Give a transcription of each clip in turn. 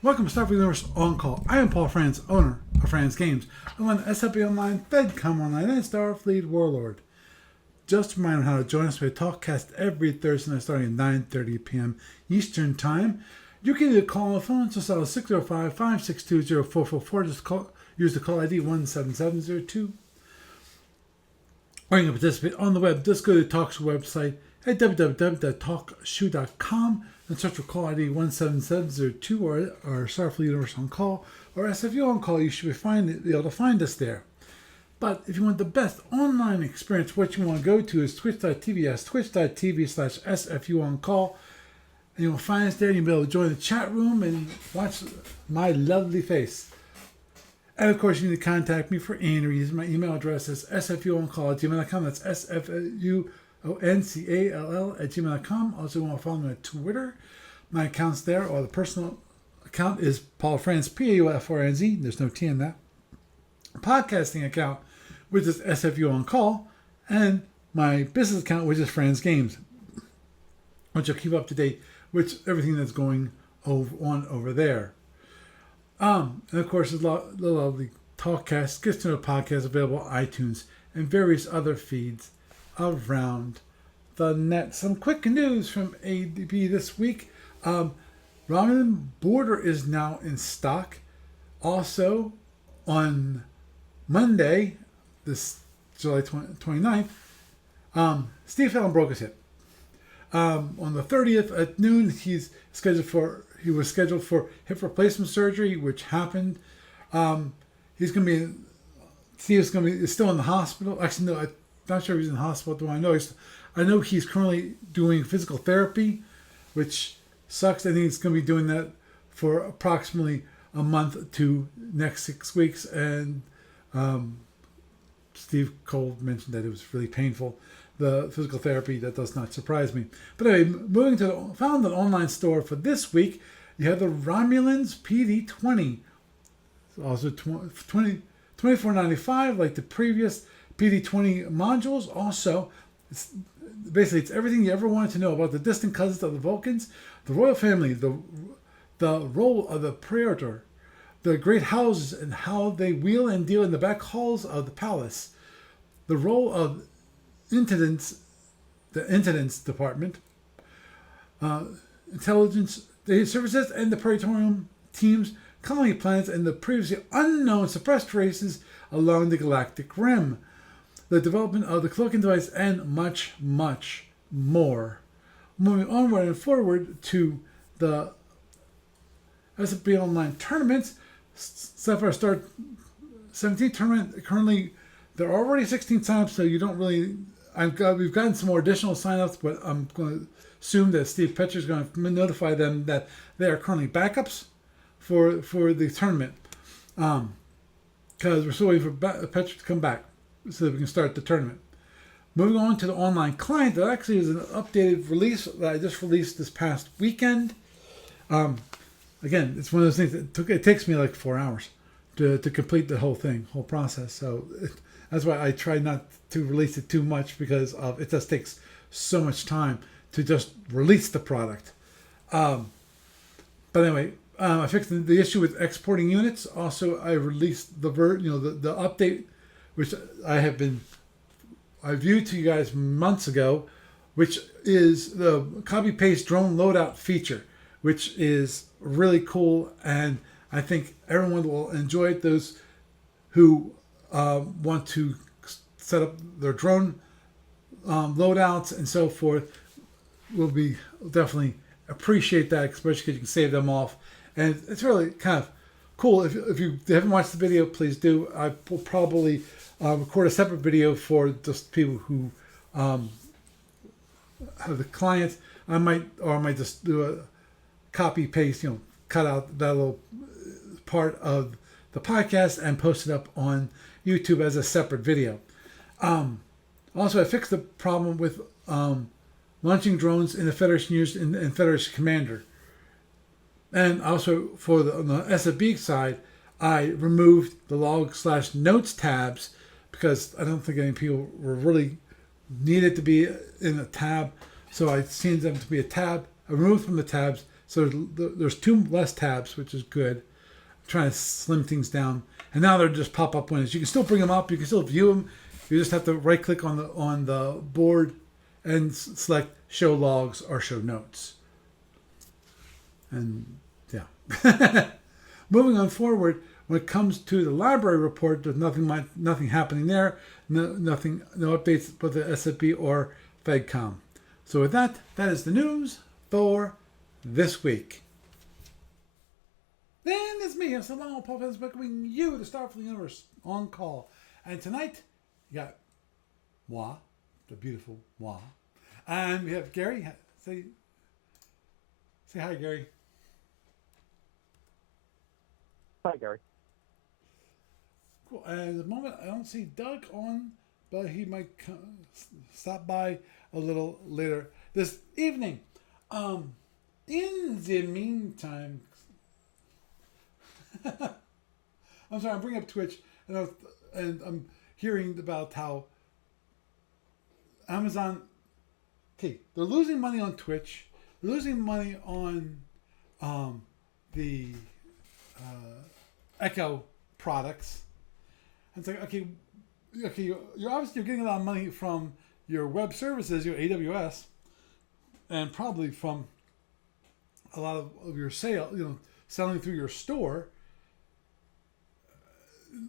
Welcome to Starfleet Universe On Call. I am Paul Franz, owner of Franz Games. I'm on SFU Online, FedCom Online, and Starfleet Warlord. Just a reminder how to join us. We talkcast every Thursday night starting at 9:30 p.m. Eastern Time. You can either call on the phone, just dial 605-562-0444. Use the call ID 17702. Or you can participate on the web. Just go to the TalkShoe website at www.talkshoe.com and search for call ID 17702 or Starfleet Universe On Call or SFU On Call. You should be able to find us there. But if you want the best online experience, what you want to go to is twitch.tv. That's twitch.tv/SFU On Call. And you'll find us there. You'll be able to join the chat room and watch my lovely face. And of course, you need to contact me for any reason. My email address is sfuoncall@gmail.com. That's sfuoncall@gmail.com. Also, you want to follow me on Twitter. My account's there, or the personal account is Paul Franz, PAUFRNZ. There's no T in that. Podcasting account, which is SFU On Call, and my business account, which is Franz Games, which will keep up to date with everything that's going on over there. And of course, there's the lovely Talkcast, Gets to Know podcast available on iTunes and various other feeds around the net. Some quick news from ADP this week. Romulan Border is now in stock. Also, on Monday, this July 29th, Steve Fallon broke his hip. On the 30th at noon, he was scheduled for hip replacement surgery, which happened. Steve's going to be still in the hospital. Actually, no, I'm not sure if he's in the hospital. Do I know? I know he's currently doing physical therapy, which sucks. I think he's going to be doing that for approximately a month to next 6 weeks. And Steve Cole mentioned that it was really painful. The physical therapy, that does not surprise me. But anyway, moving to found an online store for this week. You have the Romulans PD20. Also $24.95, like the previous PD20 modules. Also, it's everything you ever wanted to know about the distant cousins of the Vulcans, the royal family, the role of the Praetor, the great houses and how they wheel and deal in the back halls of the palace, the role of the Intendant's Department, intelligence services, and the Praetorian teams, colony planets, and the previously unknown suppressed races along the galactic rim, the development of the cloaking device, and much, much more. Moving onward and forward to the SFB Online tournaments, Sapphire Star 17 tournament. Currently, there are already 16 signups, so you don't really. We've gotten some more additional signups, but I'm going to assume that Steve Petcher is going to notify them that they are currently backups for the tournament, because we're still waiting for Petcher to come back so that we can start the tournament. Moving on to the online client, that actually is an updated release that I just released this past weekend. Again, it's one of those things that it takes me like 4 hours to complete the whole process. So that's why I try not to release it too much, because it just takes so much time to just release the product. But anyway, I fixed the issue with exporting units. Also, I released the update, which I viewed to you guys months ago, which is the copy paste drone loadout feature, which is really cool, and I think everyone will enjoy it. Those who want to set up their drone loadouts and so forth will be definitely appreciate that, especially because you can save them off, and it's really kind of cool. If you haven't watched the video, please do. I will probably record a separate video for just people who have the client. I might just do a copy paste, cut out that little part of the podcast and post it up on YouTube as a separate video. Also, I fixed the problem with launching drones in the Federation used in Federation Commander. And also on the SFB side, I removed the log/notes tabs because I don't think any people were really needed to be in a tab. So I changed them to be a tab. I removed from the tabs So there's 2 less tabs, which is good. I'm trying to slim things down, and now they're just pop-up windows. You can still bring them up. You can still view them. You just have to right-click on the board and select Show Logs or Show Notes. And yeah. Moving on forward, when it comes to the library report, there's nothing happening there. No updates for the SFU or FedCom. So with that is the news for this week. Then it's me, Salon Professor, welcoming you, the star of the universe, on call. And tonight, you got Moi, the beautiful Moi. And we have Gary. Say hi, Gary. Hi, Gary. Cool. And at the moment, I don't see Doug on, but he might stop by a little later this evening. In the meantime, I'm sorry, I'm bringing up Twitch, and I'm hearing about how Amazon, they're losing money on Twitch, they're losing money on the Echo products. And it's like, okay, you're obviously getting a lot of money from your web services, your AWS, and probably from a lot of your selling through your store.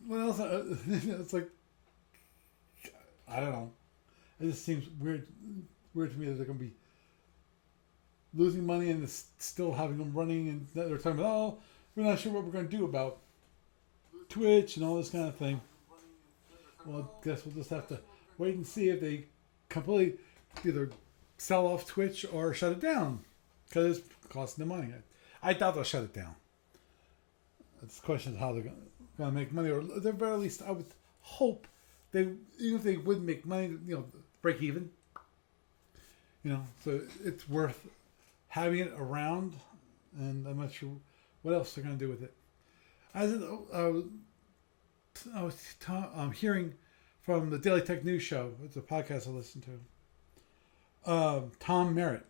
What else? It's like, I don't know. It just seems weird to me that they're going to be losing money and still having them running, and they're talking about, oh, we're not sure what we're going to do about Twitch and all this kind of thing. Well, I guess we'll just have to wait and see if they completely either sell off Twitch or shut it down, because it's costing them money. I doubt they'll shut it down. It's a question of how they're going to make money, or at the very least, I would hope even if they would make money, break even. So it's worth having it around, and I'm not sure what else they're going to do with it. I was hearing from the Daily Tech News Show. It's a podcast I listen to. Tom Merritt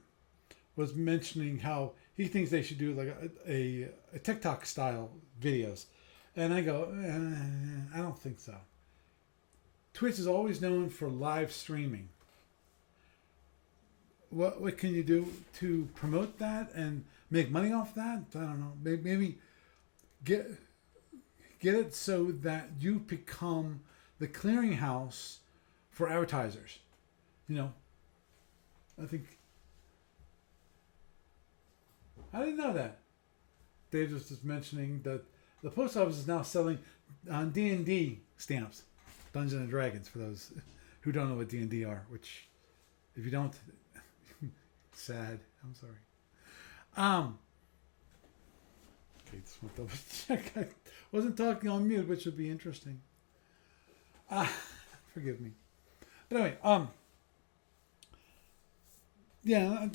was mentioning how he thinks they should do like a TikTok style videos, and I go, I don't think so. Twitch is always known for live streaming. What can you do to promote that and make money off that? I don't know. Maybe get it so that you become the clearinghouse for advertisers. I think I didn't know that. Dave was just mentioning that the post office is now selling D&D stamps, Dungeons and Dragons, for those who don't know what D&D are. Which, if you don't, sad. I'm sorry. Okay, just want to double check. I wasn't talking on mute, which would be interesting. Forgive me. But anyway, yeah, I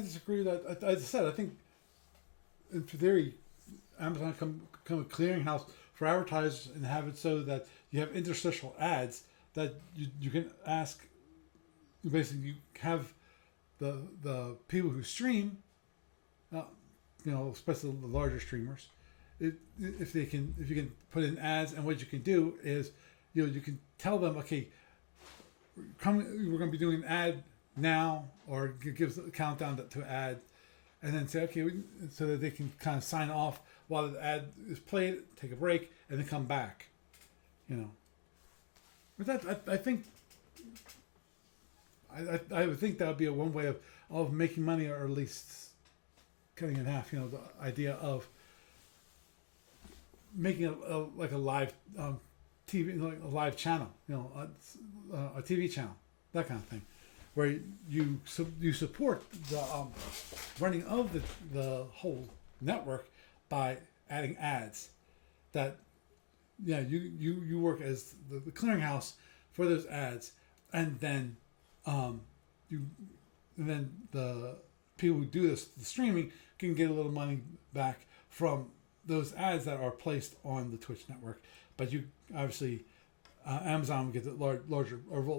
disagree with that. As I said, I think in theory, Amazon become a clearinghouse for advertisers and have it so that you have interstitial ads that you can ask. Basically, you have the people who stream, especially the larger streamers, if you can put in ads, and what you can do is you can tell them, okay, we're going to be doing an ad now, or gives a countdown to ad, and then say, okay, so that they can kind of sign off while the ad is played, take a break, and then come back. But that I think I would think that would be one way of making money, or at least cutting in half. The idea of making a live TV, like a live channel, a TV channel, that kind of thing, where you support the running of the whole network by adding ads. That you work as the clearinghouse for those ads, and then the people who do the streaming can get a little money back from those ads that are placed on the Twitch network. But you obviously Amazon will get the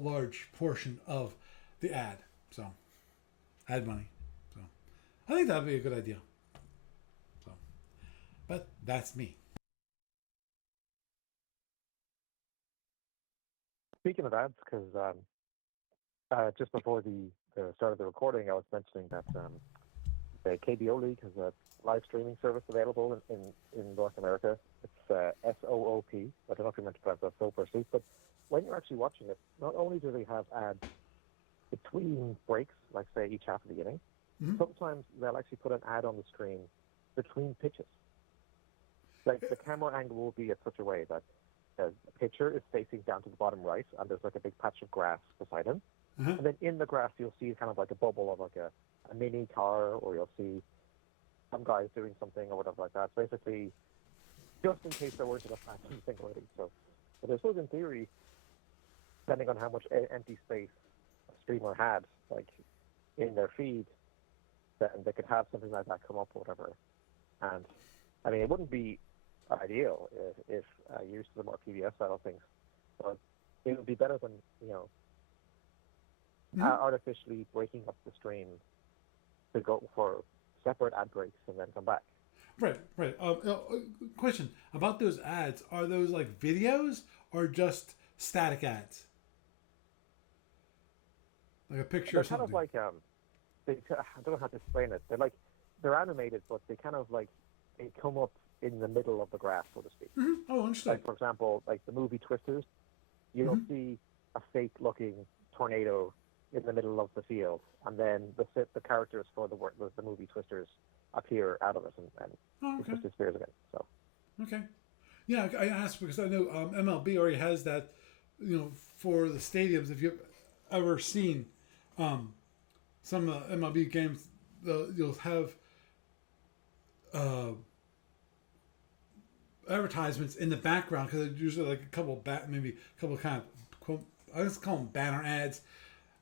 large portion of the ad, so ad money. So I think that would be a good idea. but that's me. Speaking of ads, because just before the start of the recording, I was mentioning that the KBO League has a live streaming service available in North America. It's SOOP. I don't know if you're meant to pronounce that soap or soup, but when you're actually watching it, not only do they have ads between breaks, like say each half of the inning, sometimes they'll actually put an ad on the screen between pitches. Like the camera angle will be at such a way that the pitcher is facing down to the bottom right, and there's like a big patch of grass beside him. And then in the grass, you'll see kind of like a bubble of like a mini car, or you'll see some guys doing something or whatever like that. So basically, just in case there weren't enough matches thing already. So, but I suppose in theory, depending on how much empty space a streamer had, like in their feed, then they could have something like that come up or whatever. And I mean, it wouldn't be ideal if used to the more PBS side of things, but it would be better than artificially breaking up the stream to go for separate ad breaks and then come back. Right. Question about those ads: are those like videos or just static ads, like a picture They're or something? kind of like I don't know how to explain it. They're animated, but they kind of like they come up in the middle of the grass, so to speak. Oh, interesting. Like for example, like the movie Twisters, you'll see a fake-looking tornado in the middle of the field, and then the characters for the movie Twisters appear out of it, and it just disappears again. So okay, yeah, I asked because I know MLB already has that, for the stadiums. If you've ever seen some MLB games, you'll have advertisements in the background because it's usually like a couple maybe a couple kind of I just call them banner ads,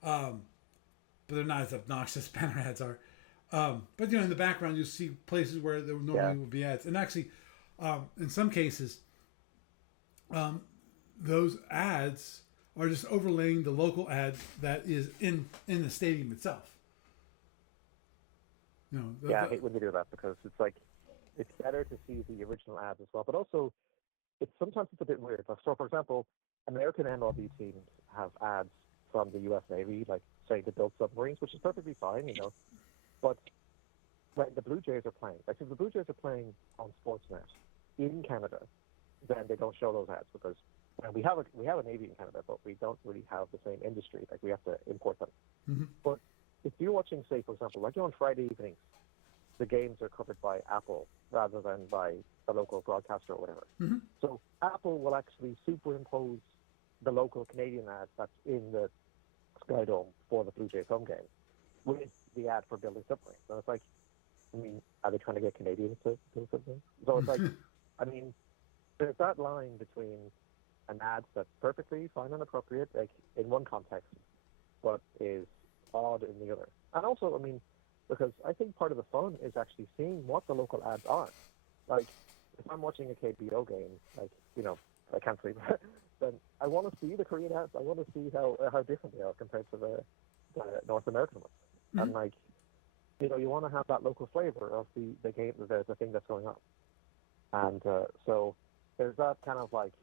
but they're not as obnoxious as banner ads are. But in the background you see places where there normally would be ads, and actually, in some cases, those ads are just overlaying the local ad that is in the stadium itself. I hate when they do that because it's like it's better to see the original ads as well, but also sometimes it's a bit weird. So, for example, American MLB teams have ads from the U.S. Navy, like say to build submarines, which is perfectly fine, But when the Blue Jays are playing, like if the Blue Jays are playing on Sportsnet in Canada, then they don't show those ads because we have a Navy in Canada, but we don't really have the same industry. Like we have to import them. But if you're watching, say, for example, like on Friday evenings, the games are covered by Apple rather than by the local broadcaster or whatever. So Apple will actually superimpose the local Canadian ad that's in the Sky Dome for the Blue Jays home game with the ad for building submarines. So it's like, I mean, are they trying to get Canadians to build submarines? So it's like, I mean, there's that line between an ad that's perfectly fine and appropriate, like in one context, but is odd in the other. And also, I mean, because I think part of the fun is actually seeing what the local ads are. Like, if I'm watching a KBO game, like, I can't sleep, then I want to see the Korean ads. I want to see how different they are compared to the North American ones. And, like, you want to have that local flavor of the game, the thing that's going on. And so there's that kind of, like,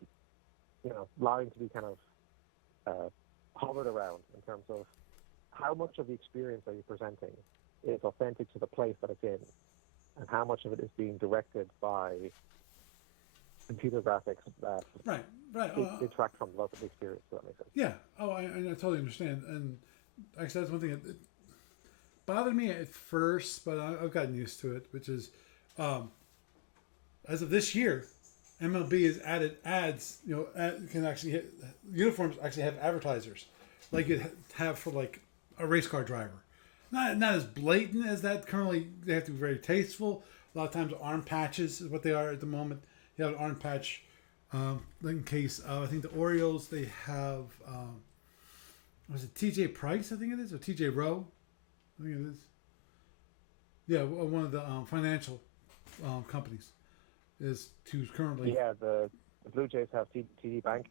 line to be kind of hovered around in terms of how much of the experience are you presenting is authentic to the place that it's in, and how much of it is being directed by computer graphics that detract from the local experience. Does that make sense? Yeah. Oh, I totally understand. And actually, that's one thing that bothered me at first, but I've gotten used to it, which is, as of this year, MLB has added ads. Can actually uniforms actually have advertisers, like you have for like a race car driver. Not as blatant as that. Currently, they have to be very tasteful. A lot of times, arm patches is what they are at the moment. You have an arm patch. In case I think the Orioles, they have was it TJ Price? I think it is, or TJ Rowe. I think it is. Yeah, one of the financial companies is who's currently. Yeah, the Blue Jays have TD Bank.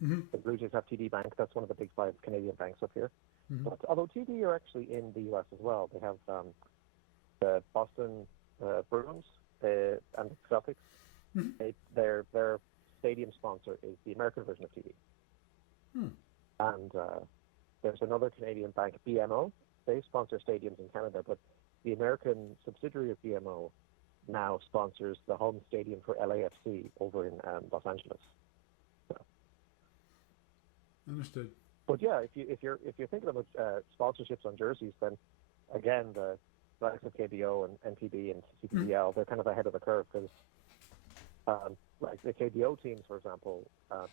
The Blue Jays have TD Bank. That's one of the big 5 Canadian banks up here. But although TD are actually in the U.S. as well, they have the Boston Bruins and the Celtics, Mm-hmm. their stadium sponsor is the American version of TV. Hmm. And there's another Canadian bank, BMO. They sponsor stadiums in Canada, but the American subsidiary of BMO now sponsors the home stadium for LAFC over in Los Angeles. So. Understood. But yeah, if you're thinking about sponsorships on jerseys, then again the likes of KBO and NPB and CPBL, they're kind of ahead of the curve because like the KBO teams, for example,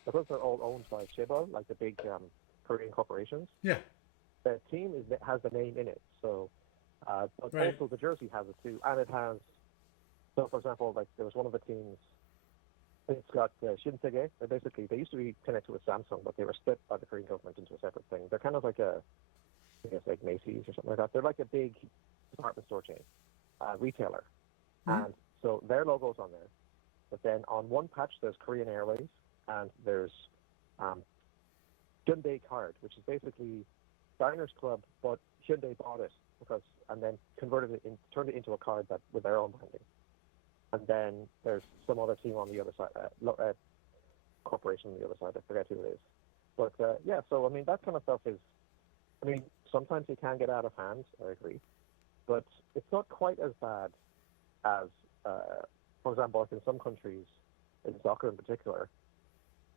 because they're all owned by Chiba, like the big Korean corporations. Yeah. The team has the name in it, so but Right. also the jersey has it too, and it has. So, for example, like there was one of the teams. It's got Shinsegae. They used to be connected with Samsung, but they were split by the Korean government into a separate thing. They're kind of like I guess like Macy's or something like that. They're like a big department store chain, retailer, and so their logo's on there. But then on one patch there's Korean Airways, and there's Hyundai Card, which is basically Diners Club, but Hyundai bought it and then turned it into a card that with their own branding. And then there's some other team on the other side, corporation on the other side. I forget who it is. But yeah, so I mean that kind of stuff is. I mean, sometimes it can get out of hand. I agree, but it's not quite as bad as, for example, like in some countries, in soccer in particular,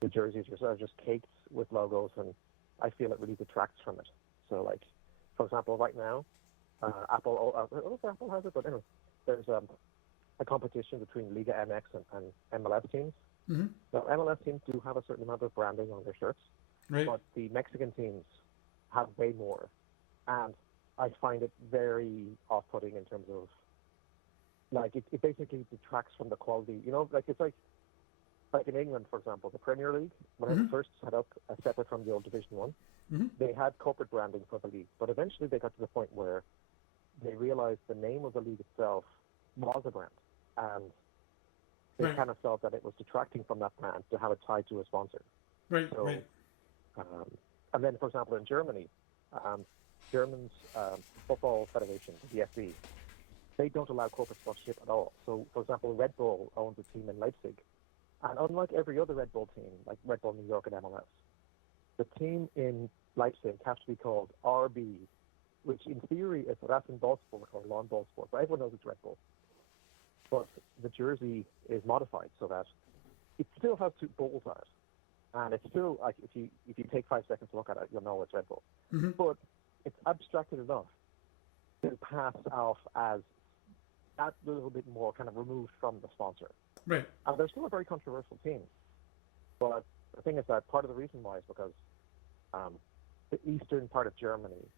the jerseys are sort of just caked with logos, and I feel it really detracts from it. So, like, for example, right now, Apple. I don't know if Apple has it, but anyway, there's a competition between Liga MX and MLS teams. Mm-hmm. Now, MLS teams do have a certain amount of branding on their shirts, Right. but the Mexican teams have way more. And I find it very off-putting in terms of, like, it basically detracts from the quality. You know, like, it's like in England, for example, the Premier League, when it was first set up, separate from the old Division 1, they had corporate branding for the league. But eventually they got to the point where they realized the name of the league itself was a brand. And they kind of felt that it was detracting from that brand to have it tied to a sponsor. Right, so, right. And then, for example, in Germany, German's football federation, the DFB, they don't allow corporate sponsorship at all. So, for example, Red Bull owns a team in Leipzig. And unlike every other Red Bull team, like Red Bull New York and MLS, the team in Leipzig has to be called RB, which in theory is Rasenballsport or Lawn Ball Sport, but everyone knows it's Red Bull. But the jersey is modified so that it still has two balls on it. And it's still, like, if you take 5 seconds to look at it, you'll know it's Red Bull. But it's abstracted enough to pass off as that little bit more kind of removed from the sponsor. Right. And they're still a very controversial team. But the thing is that part of the reason why is because the eastern part of Germany,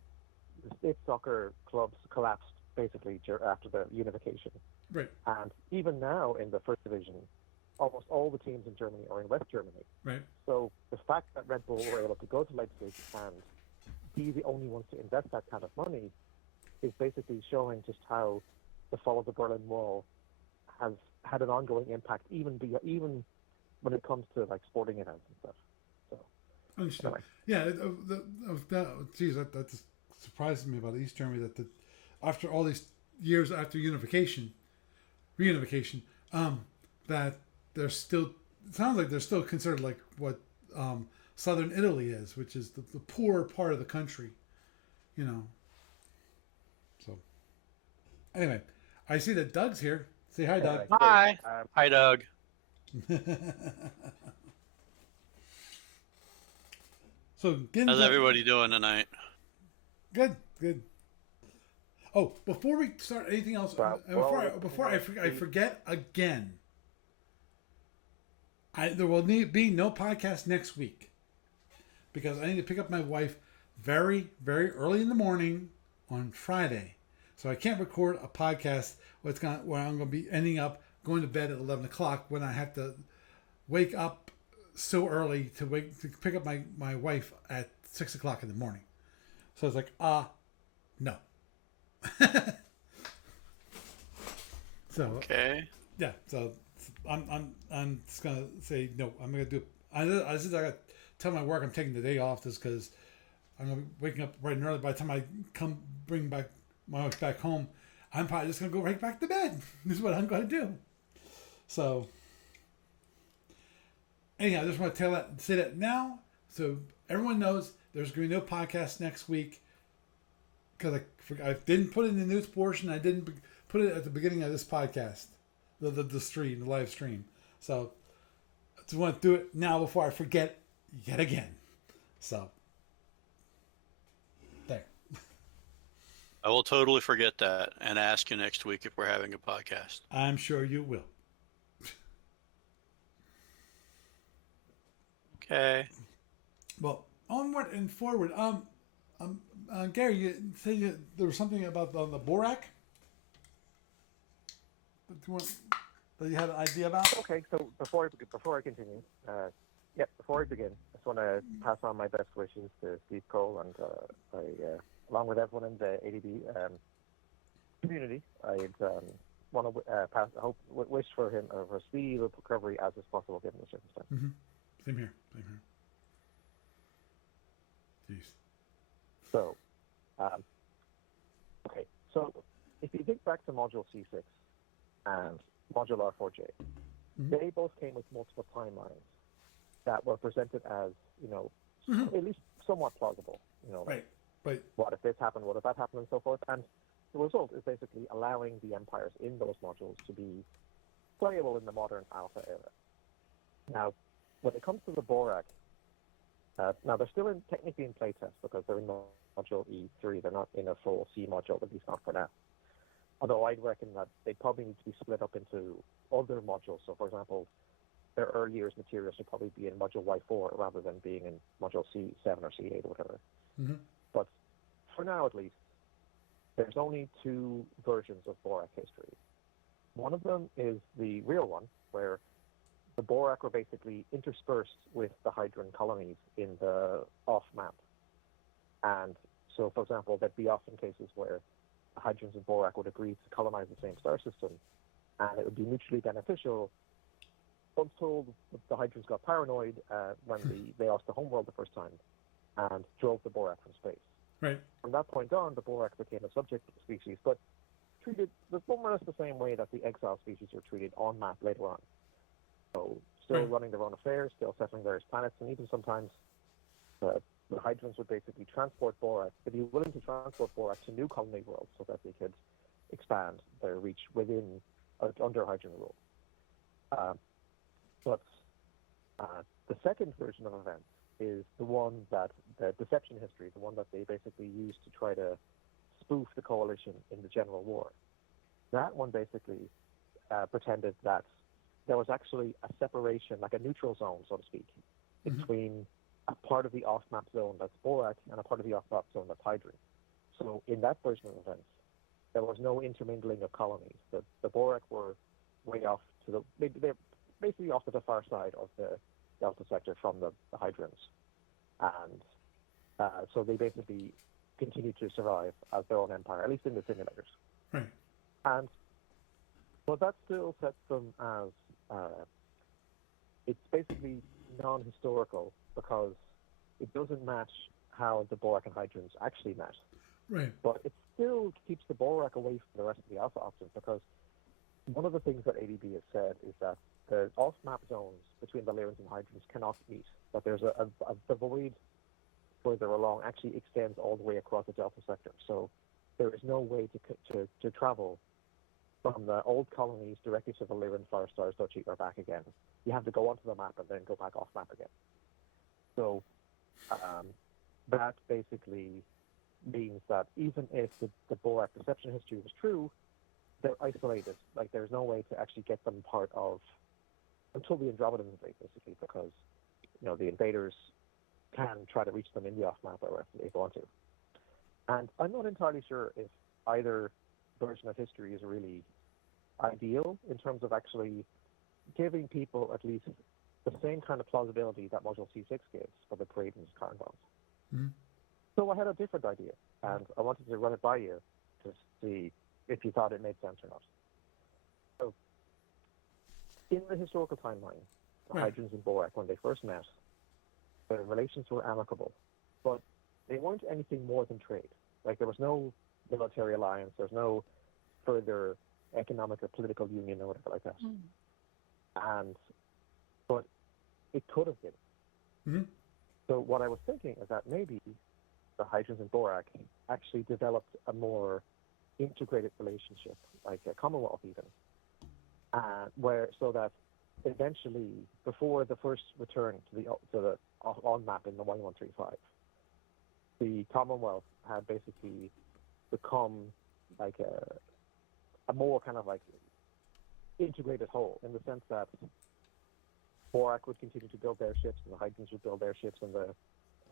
the state soccer clubs collapsed basically after the unification. Right. And even now in the first division, almost all the teams in Germany are in West Germany. Right. So the fact that Red Bull were able to go to Leipzig and be the only ones to invest that kind of money is basically showing just how the fall of the Berlin Wall has had an ongoing impact, even when it comes to like sporting events and stuff. So, understood. Anyway. Yeah, that just surprises me about East Germany that after all these years after reunification, that they're still. It sounds like they're still considered like what southern Italy is, which is the poor part of the country, you know. So, anyway, I see that Doug's here. Say hi, Doug. Hi. Hi, Doug. So, how's everybody doing tonight? Good, good. Oh, before we start anything else, before I forget again, there will be no podcast next week because I need to pick up my wife very, very early in the morning on Friday. So I can't record a podcast where I'm going to be ending up going to bed at 11 o'clock when I have to wake up so early to pick up my wife at 6 o'clock in the morning. So it's like, no. So okay. Yeah, so I'm just gonna say no. I'm gonna do. I gotta tell my work I'm taking the day off just because I'm gonna be waking up bright and early. By the time I bring back my wife back home, I'm probably just going to go right back to bed. This is what I'm going to do. So, anyhow, I just want to say that now, so everyone knows there's going to be no podcast next week because I didn't put it in the news portion. I didn't put it at the beginning of this podcast, the live stream. So, I just want to do it now before I forget yet again. So, there. I will totally forget that and ask you next week if we're having a podcast. I'm sure you will. Okay. Well, onward and forward. Gary, you said there was something about the Borak that you had an idea about. Okay, so before I continue, before I begin, I just want to pass on my best wishes to Steve Cole, and I, along with everyone in the ADB community, I'd want to wish for him a speedy recovery as is possible given the circumstances. Mm-hmm. Same here. Jeez. So, okay. So, if you think back to Module C6 and Module R4J, they both came with multiple timelines that were presented as, at least somewhat plausible. Right. What if this happened? What if that happened? And so forth. And the result is basically allowing the empires in those modules to be playable in the modern alpha era. Now, when it comes to the Borak, now they're still technically in playtest because they're in module E3. They're not in a full C module, at least not for now. Although I'd reckon that they probably need to be split up into other modules. So, for example, their early years materials should probably be in module Y4 rather than being in module C7 or C8 or whatever. Mm-hmm. But for now, at least, there's only two versions of Borak history. One of them is the real one, where the Borak were basically interspersed with the Hydran colonies in the off-map. And so, for example, there'd be often cases where the Hydrans and Borak would agree to colonize the same star system, and it would be mutually beneficial until the Hydrans got paranoid when they lost the homeworld the first time and drove the Borak from space. Right. From that point on, the Borak became a subject species, but treated more or less the same way that the exile species were treated on map later on. So still running their own affairs, still settling various planets, and even sometimes the Hydrans would basically transport Borak. They'd be willing to transport Borak to new colony worlds so that they could expand their reach within under Hydran rule. But the second version of events is the one that the deception history, the one that they basically used to try to spoof the coalition in the general war. That one basically pretended that there was actually a separation, like a neutral zone, so to speak, between a part of the off-map zone that's Borak and a part of the off-map zone that's Hydran. So in that version of events, there was no intermingling of colonies. The Borak were way off to they're basically off to the far side of the Delta sector from the Hydrans. And so they basically continued to survive as their own empire, at least in the simulators. Right. But that still sets them as it's basically non-historical because it doesn't match how the Borak and Hydrans actually met. Right. But it still keeps the Borak away from the rest of the Alpha options because one of the things that ADB has said is that the off-map zones between the Lyrans and Hydrans cannot meet. That there's the void further along actually extends all the way across the Delta sector. So there is no way to travel from the old colonies directly to the Lyran Far Stars Duchy or back again. You have to go onto the map and then go back off map again. So that basically means that even if the Borak deception history was true, they're isolated. Like there's no way to actually get them part of until the Andromedans invade, basically, because the invaders can try to reach them in the off map or wherever they want to. And I'm not entirely sure if either version of history is really ideal in terms of actually giving people at least the same kind of plausibility that Module C6 gives for the parade and current bonds. Mm-hmm. So I had a different idea, and I wanted to run it by you to see if you thought it made sense or not. So, in the historical timeline, the Hydrans and Borak, when they first met, their relations were amicable, but they weren't anything more than trade. Like, there was no military alliance, there's no further economic or political union or whatever like that. But it could have been. Mm-hmm. So what I was thinking is that maybe the Hydrans and Borak actually developed a more integrated relationship, like a Commonwealth even, so that eventually, before the first return to the on map in the Y135, the Commonwealth had basically become like a more kind of like integrated whole, in the sense that Borak would continue to build their ships, and the Hydrans would build their ships in the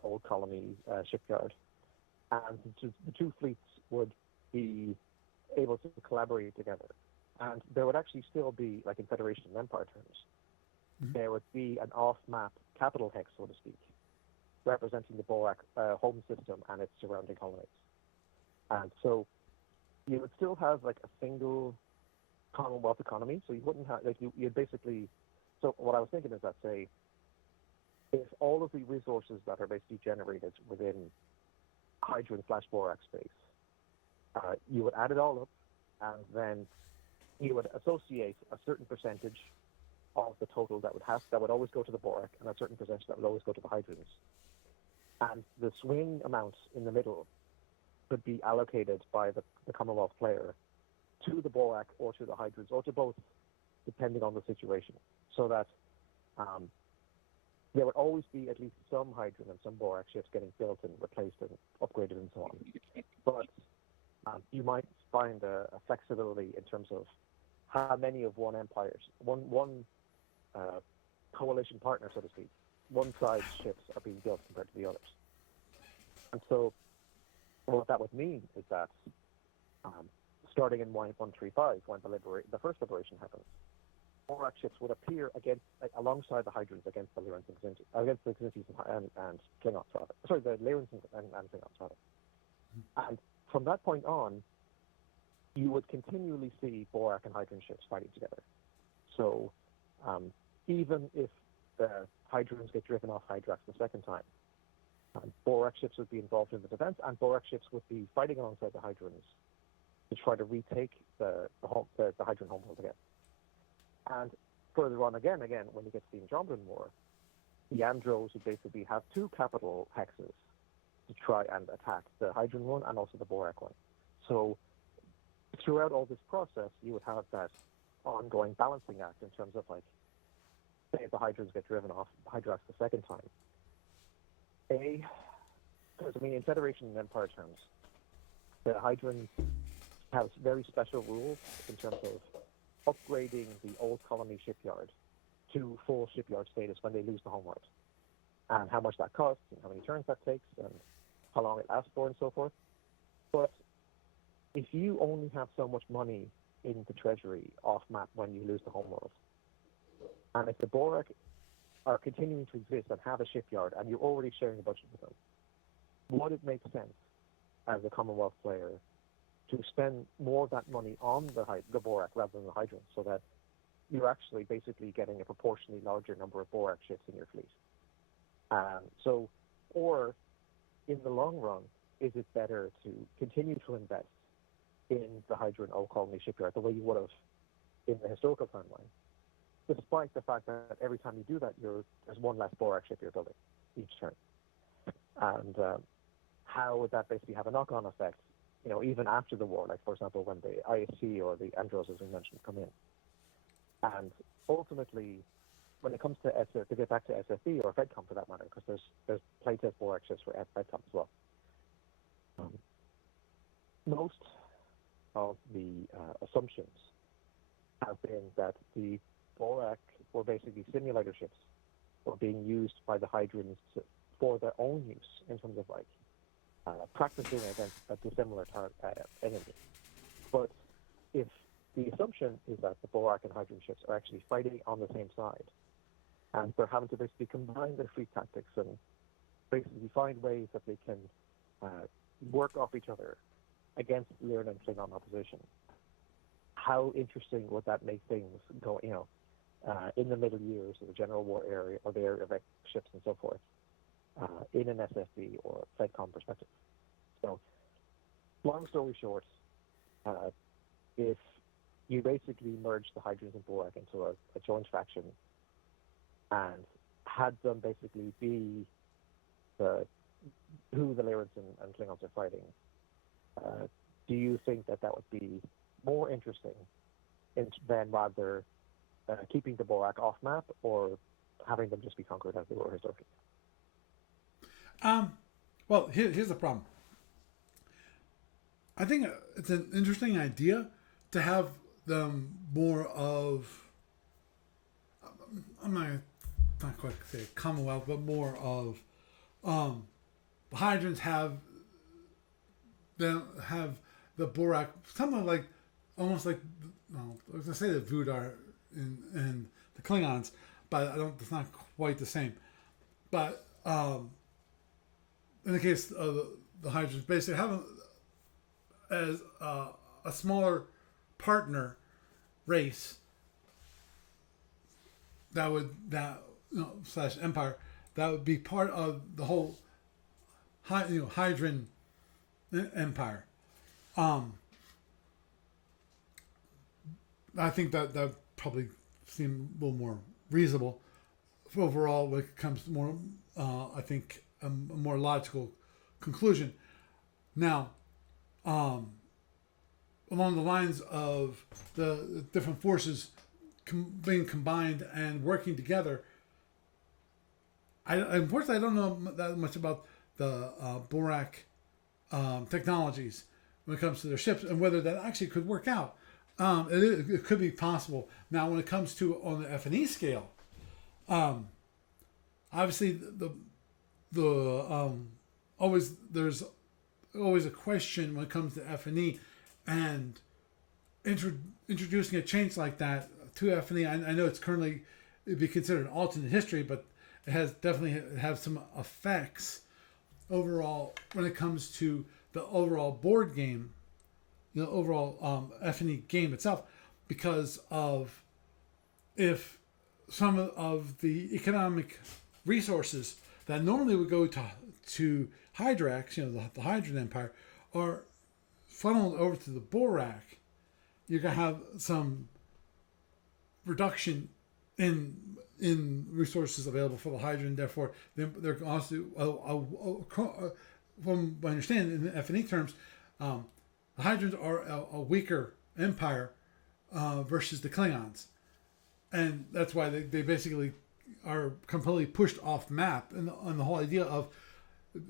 old colony shipyard, and the two fleets would be able to collaborate together. And there would actually still be, like in Federation and Empire terms, there would be an off-map capital hex, so to speak, representing the Borak home system and its surrounding colonies. And so you would still have like a single Commonwealth economy, so you wouldn't have, like you'd basically, so what I was thinking is that, say, if all of the resources that are basically generated within Hydran/Borak space, you would add it all up, and then you would associate a certain percentage of the total that would always go to the Borak, and a certain percentage that would always go to the Hydrans. And the swing amounts in the middle could be allocated by the Commonwealth player to the Borak or to the Hydrans, or to both, depending on the situation, so that there would always be at least some Hydran and some Borak ships getting built and replaced and upgraded and so on. But you might find a flexibility in terms of how many of one coalition partner, so to speak, one side's ships are being built compared to the others. And so what that would mean is that starting in Y135, when the first liberation happens, Borak ships would appear alongside the Hydrans against the Lyrans and against the Xintis and Klingons, rather. Sorry, the Lyrans and Klingons, rather. And from that point on, you would continually see Borak and Hydran ships fighting together. So even if the Hydrans get driven off Hydrax the second time, Borak ships would be involved in the defense, and Borak ships would be fighting alongside the Hydrans to try to retake the Hydran homeworld again. And further on again, when you get to the Andromedan War, the Andros would basically have two capital hexes to try and attack the Hydran one and also the Borak one. So throughout all this process, you would have that ongoing balancing act in terms of, like, say if the Hydrans get driven off Hydrax the second time. Because, I mean, in Federation and Empire terms, the Hydrans have very special rules in terms of upgrading the old colony shipyard to full shipyard status when they lose the homeworld, and how much that costs, and how many turns that takes, and how long it lasts for, and so forth. But if you only have so much money in the treasury off map when you lose the homeworld, and if the Borak are continuing to exist and have a shipyard, and you're already sharing a budget with them, would it make sense as a Commonwealth player to spend more of that money on the Borak rather than the Hydran, so that you're actually basically getting a proportionally larger number of Borak ships in your fleet? Or in the long run, is it better to continue to invest in the Hydran Old Colony shipyard the way you would have in the historical timeline, despite the fact that every time you do that, there's one less Borak ship you're building each turn? And how would that basically have a knock-on effect, even after the war, like, for example, when the ISC or the Andros, as we mentioned, come in? And ultimately, when it comes to get back to SFE or FedCom for that matter, because there's playtest Borak ships for FedCom as well. Most of the assumptions have been that the Borak were basically simulator ships were being used by the Hydrans for their own use in terms of, like, practicing against a dissimilar enemy. But if the assumption is that the Borak and Hydran ships are actually fighting on the same side, and they're having to basically combine their fleet tactics and basically find ways that they can work off each other against Lyran and Klingon opposition, how interesting would that make things go, in the middle years of the General War area, or the area of ships and so forth, in an SFB or FedCom perspective? So, long story short, if you basically merged the Hydrans and Borak into a joint faction and had them basically be who the Lyrans and Klingons are fighting, do you think that would be more interesting than rather keeping the Borak off map or having them just be conquered as they were historically? Well, here's the problem. I think it's an interesting idea to have them more of, I'm not quite say Commonwealth, but more of the Hydrans have the Borak, something like almost like, well, I was gonna say the Vudar and the Klingons, but I don't. It's not quite the same. But in the case of the Hydrans, basically have as a smaller partner race slash empire that would be part of the whole Hydran empire. I think that probably seemed a little more reasonable overall when it comes to more. I think a more logical conclusion. Now, along the lines of the different forces being combined and working together, unfortunately I don't know that much about the Borak technologies when it comes to their ships and whether that actually could work out. It could be possible. Now, when it comes to on the F&E scale, obviously there's always a question when it comes to F&E and introducing a change like that to F&E. I know it's currently it'd be considered an alternate history, but it has definitely have some effects overall when it comes to the overall board game, the overall F&E game itself, because of if some of the economic resources that normally would go to Hydrax, the Hydran Empire, are funneled over to the Borak, you're gonna have some reduction in resources available for the Hydran. Therefore, they're also from what I understand in the F&E terms, the Hydrans are a weaker empire versus the Klingons, and that's why they basically are completely pushed off map. And the whole idea of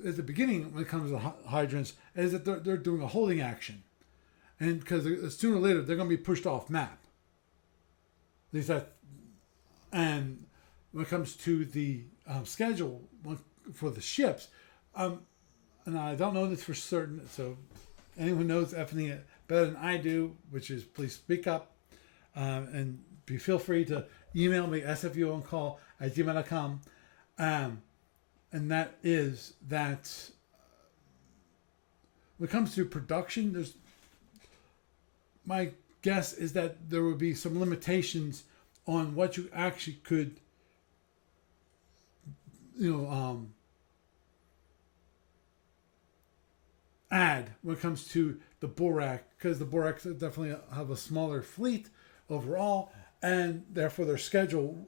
at the beginning when it comes to Hydrans is that they're doing a holding action, and because sooner or later they're going to be pushed off map. At least that. And when it comes to the schedule for the ships, and I don't know this for certain, so anyone knows F&E better than I do, which is please speak up, and feel free to email me sfuoncall@gmail.com, and that is that when it comes to production, my guess is that there would be some limitations on what you actually could, add when it comes to the Borak, because the Boraks definitely have a smaller fleet overall, and therefore their schedule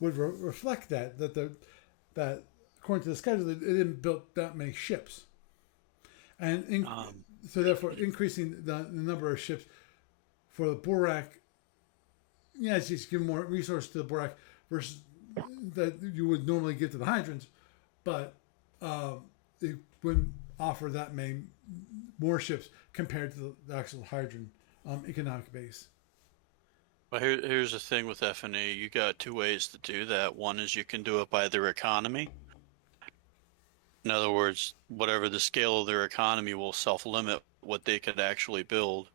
would reflect that according to the schedule they didn't build that many ships, and so therefore increasing the number of ships for the Borak. Yes, just give more resource to the Borak versus that you would normally give to the Hydrans, but it wouldn't offer that many more ships compared to the actual Hydran economic base. Well, here's the thing with F&E. You got two ways to do that. One is you can do it by their economy. In other words, whatever the scale of their economy will self-limit what they could actually build.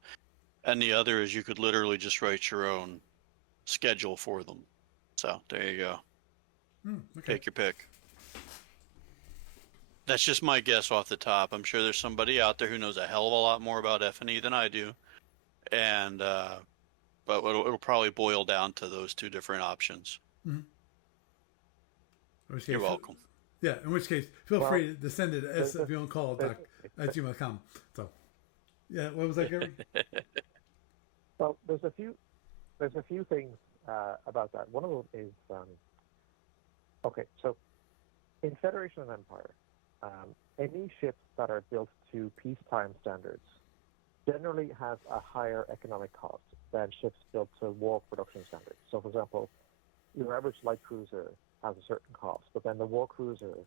And the other is you could literally just write your own schedule for them. So there you go. Okay. Take your pick. That's just my guess off the top. I'm sure there's somebody out there who knows a hell of a lot more about F&E than I do, and but it'll probably boil down to those two different options. Mm-hmm. You're welcome. Yeah, in which case, feel free to send it at sfuoncall@gmail.com. So, yeah, what was that, Gary? Well, there's a few things about that. One of them is okay. So in Federation and Empire, any ships that are built to peacetime standards generally have a higher economic cost than ships built to war production standards. So, for example, your average light cruiser has a certain cost, but then the war cruiser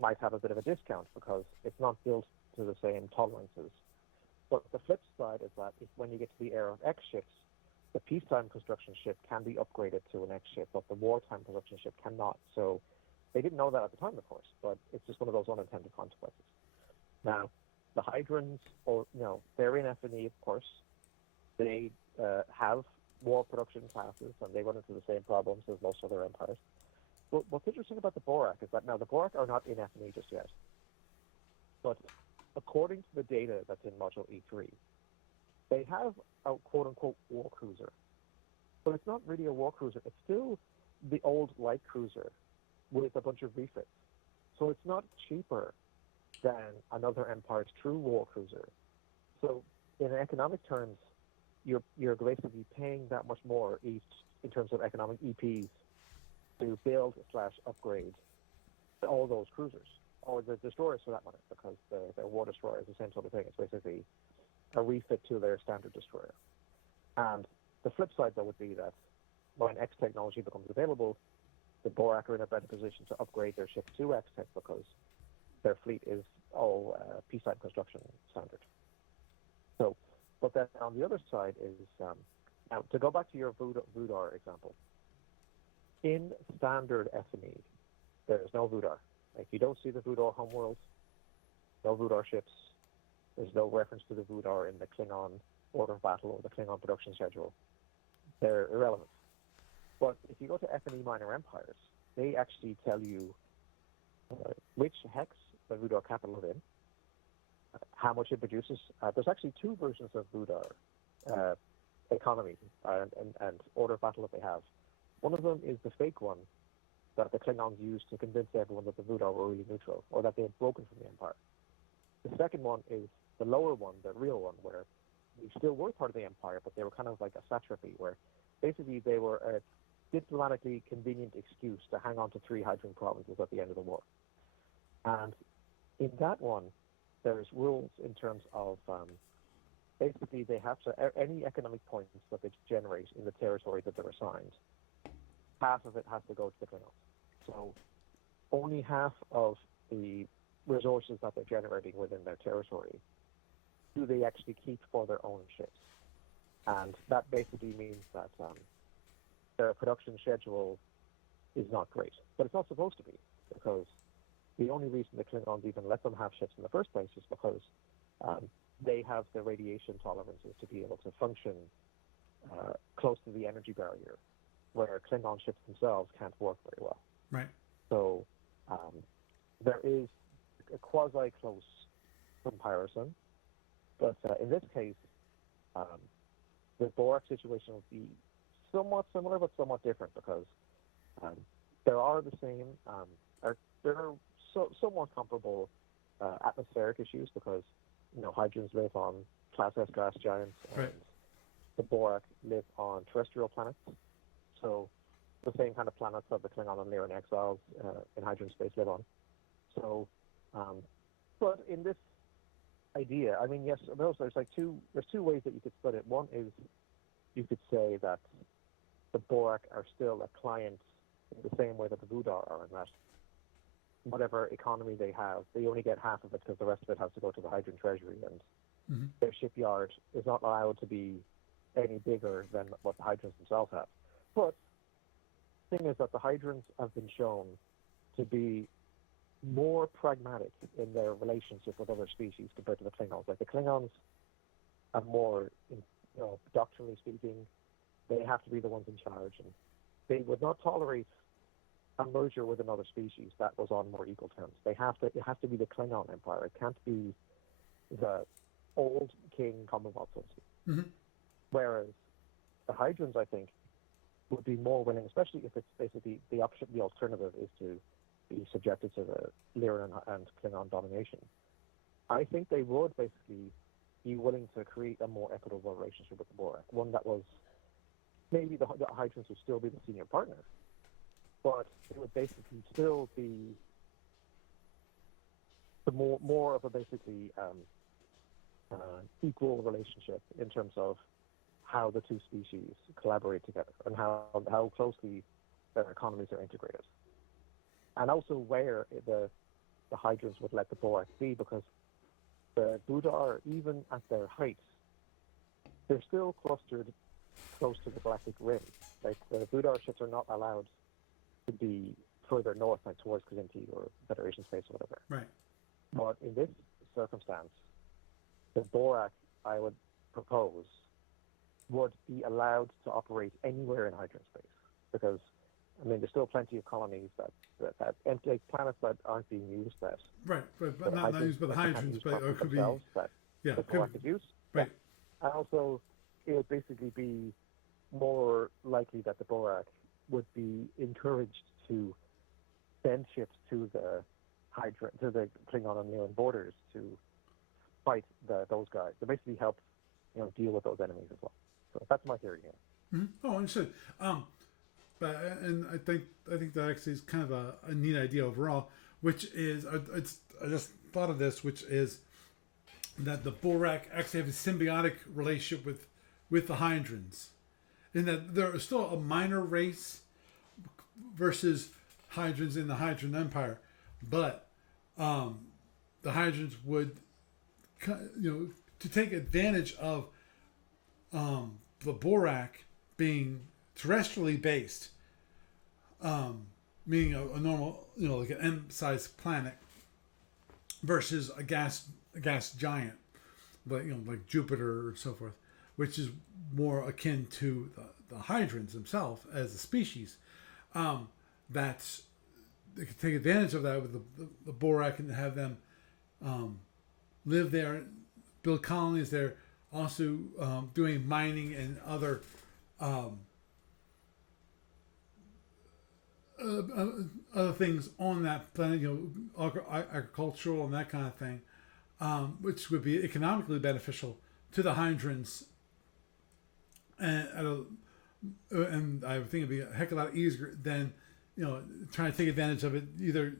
might have a bit of a discount because it's not built to the same tolerances. But the flip side is that when you get to the era of X ships, the peacetime construction ship can be upgraded to an X ship, but the wartime construction ship cannot. So they didn't know that at the time, of course, but it's just one of those unintended consequences. Now, the Hydrans, they're in F&E, of course. They have war production classes, and they run into the same problems as most other empires. But what's interesting about the Borak is that now the Borak are not in F&E just yet. But according to the data that's in Module E3, they have a quote-unquote war cruiser. But it's not really a war cruiser. It's still the old light cruiser with a bunch of refits. So it's not cheaper than another empire's true war cruiser. So in economic terms, you're basically paying that much more each in terms of economic EPs to build / upgrade all those cruisers, or the destroyers for that matter, because the war destroyer is the same sort of thing. It's basically a refit to their standard destroyer. And the flip side, though, would be that when X technology becomes available, the Borak are in a better position to upgrade their ships to X tech because their fleet is all peacetime construction standard. So, but then on the other side is, now to go back to your Vudar example, in standard F&E, there is no Vudar. Like, you don't see the Vudar homeworld, no Vudar ships, there's no reference to the Vudar in the Klingon order of battle or the Klingon production schedule. They're irrelevant. But if you go to F&E minor empires, they actually tell you which hex the Vudar capital is in, how much it produces. There's actually two versions of Vudar economy and order of battle that they have. One of them is the fake one that the Klingons used to convince everyone that the Vudar were really neutral, or that they had broken from the Empire. The second one is the lower one, the real one, where they still were part of the Empire, but they were kind of like a satrapy, where basically they were a diplomatically convenient excuse to hang on to 3 Hydran provinces at the end of the war. And in that one, there's rules in terms of basically they have to, any economic points that they generate in the territory that they're assigned, half of it has to go to the Klingons. So only half of the resources that they're generating within their territory do they actually keep for their own ships. And that basically means that their production schedule is not great. But it's not supposed to be, because the only reason the Klingons even let them have ships in the first place is because they have the radiation tolerances to be able to function close to the energy barrier, where Klingon ships themselves can't work very well. Right. So there is a quasi-close comparison, but in this case, the Borak situation would be somewhat similar but somewhat different, because there are the same, there are somewhat comparable atmospheric issues, because Hydrans live on Class S gas giants, and Right. the Borak live on terrestrial planets. So the same kind of planets that the Klingon and Lyran exiles in Hydran space live on. So, but in this idea, I mean, yes, there's two ways that you could split it. One is you could say that the Borak are still a client in the same way that the Vudar are, in that whatever economy they have, they only get half of it because the rest of it has to go to the Hydran treasury, and their shipyard is not allowed to be any bigger than what the Hydrans themselves have. But the thing is that the Hydrans have been shown to be more pragmatic in their relationship with other species compared to the Klingons. Like, the Klingons are more, doctrinally speaking, they have to be the ones in charge, and they would not tolerate a merger with another species that was on more equal terms. It has to be the Klingon Empire. It can't be the old king Commonwealth system. Whereas the Hydrans, I think, would be more willing, especially if it's basically the alternative is to be subjected to the Lyran and Klingon domination. I think they would basically be willing to create a more equitable relationship with the Borak, one that was maybe the Hydrants would still be the senior partner, but it would basically still be the more of a basically equal relationship in terms of how the two species collaborate together and how closely their economies are integrated, and also where the Hydrants would let the Borak be, because the Budar, even at their height, they're still clustered close to the galactic rim. Like the Budar ships are not allowed to be further north, like towards Kazinti or Federation space or whatever. Right. But in this circumstance, the Borak, I would propose, would be allowed to operate anywhere in Hydran space, because I mean there's still plenty of colonies that empty planets that aren't being used that Right, but not used by the Hydrants, but it could be that yeah, the Borak could use. right. And also, it would basically be more likely that the Borak would be encouraged to send ships to the Klingon and Neon borders to fight those guys. To basically help, deal with those enemies as well. So that's my theory here. Mm-hmm. Oh, understood. But and I think that actually is kind of a neat idea overall, which is I just thought of this, which is that the Borak actually have a symbiotic relationship with the Hydrans, in that they're still a minor race versus Hydrans in the Hydran Empire, but the Hydrans would, to take advantage of the Borak being terrestrially based, meaning a normal, like an M-sized planet, versus a gas giant, like Jupiter or so forth, which is more akin to the Hydrans themselves as a species. That's they could take advantage of that with the Borak and have them live there, build colonies there, also doing mining and other other things on that planet, agricultural and that kind of thing, which would be economically beneficial to the Hydrans, and I would think it'd be a heck of a lot easier than trying to take advantage of it either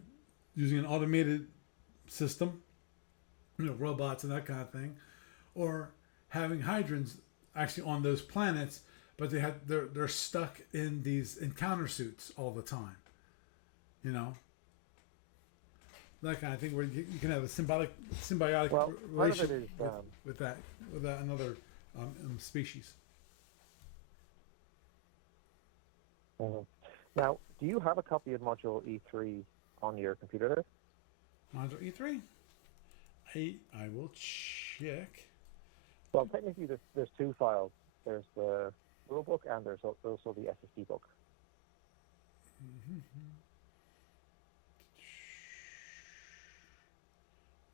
using an automated system, robots and that kind of thing, or having Hydrans actually on those planets, but they're stuck in these encounter suits all the time, that kind of thing, where you can have a symbiotic relationship with that another species. Mm-hmm. Now, do you have a copy of Module E3 on your computer there? Module E3? I will check. Well, technically, there's two files. There's the rulebook and there's also the SSD book. Mm-hmm.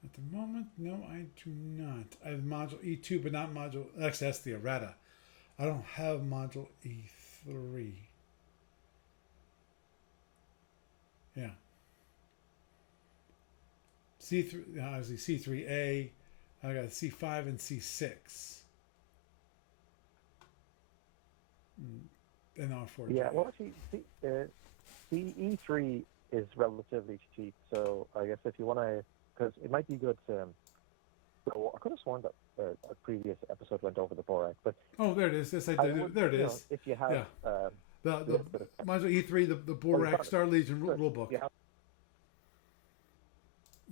At the moment, no, I do not. I have Module E2, but not Module... Actually, that's the errata. I don't have Module E3. Yeah. C3, obviously C3A. I got C5 and C6. And R4. Yeah, well, actually, E3 is relatively cheap, so I guess if you want to, because it might be good to. I could have sworn that a previous episode went over the Borak, but there it is. Yes, I did. There it is. If you have the Module E3, the Borak Star Legion rulebook.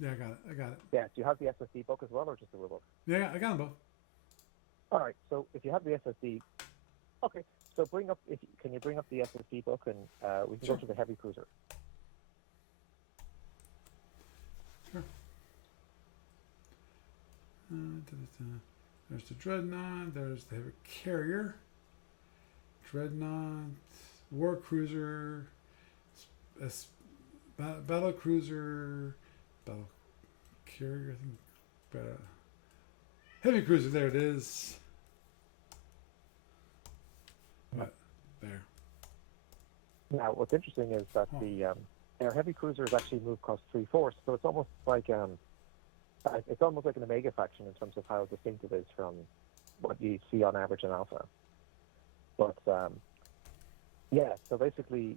Yeah, I got it. Yeah, do you have the SSD book as well, or just the rulebook? Yeah, I got them both. All right, so if you have the SSD, okay. So can you bring up the SSD book, and we can go to the heavy cruiser. Sure. There's the Dreadnought. There's the heavy carrier. Dreadnought, war cruiser, battle cruiser, battle carrier. I think heavy cruiser. There it is. Right there. Now, what's interesting is that our heavy cruisers actually move across 3/4, so it's almost like It's almost like an omega fraction in terms of how distinct it is from what you see on average in alpha. But yeah, so basically,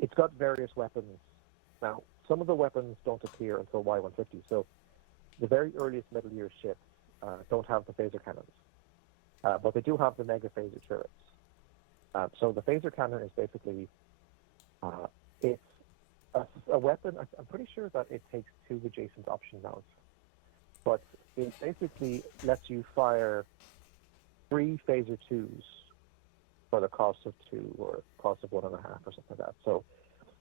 it's got various weapons. Now, some of the weapons don't appear until Y150. So the very earliest Middle Year ships don't have the phaser cannons, but they do have the mega phaser turrets. So the phaser cannon is basically it's a weapon. I'm pretty sure that it takes 2 adjacent option mounts, but it basically lets you fire 3 phaser 2s for the cost of 2 or cost of 1.5 or something like that. So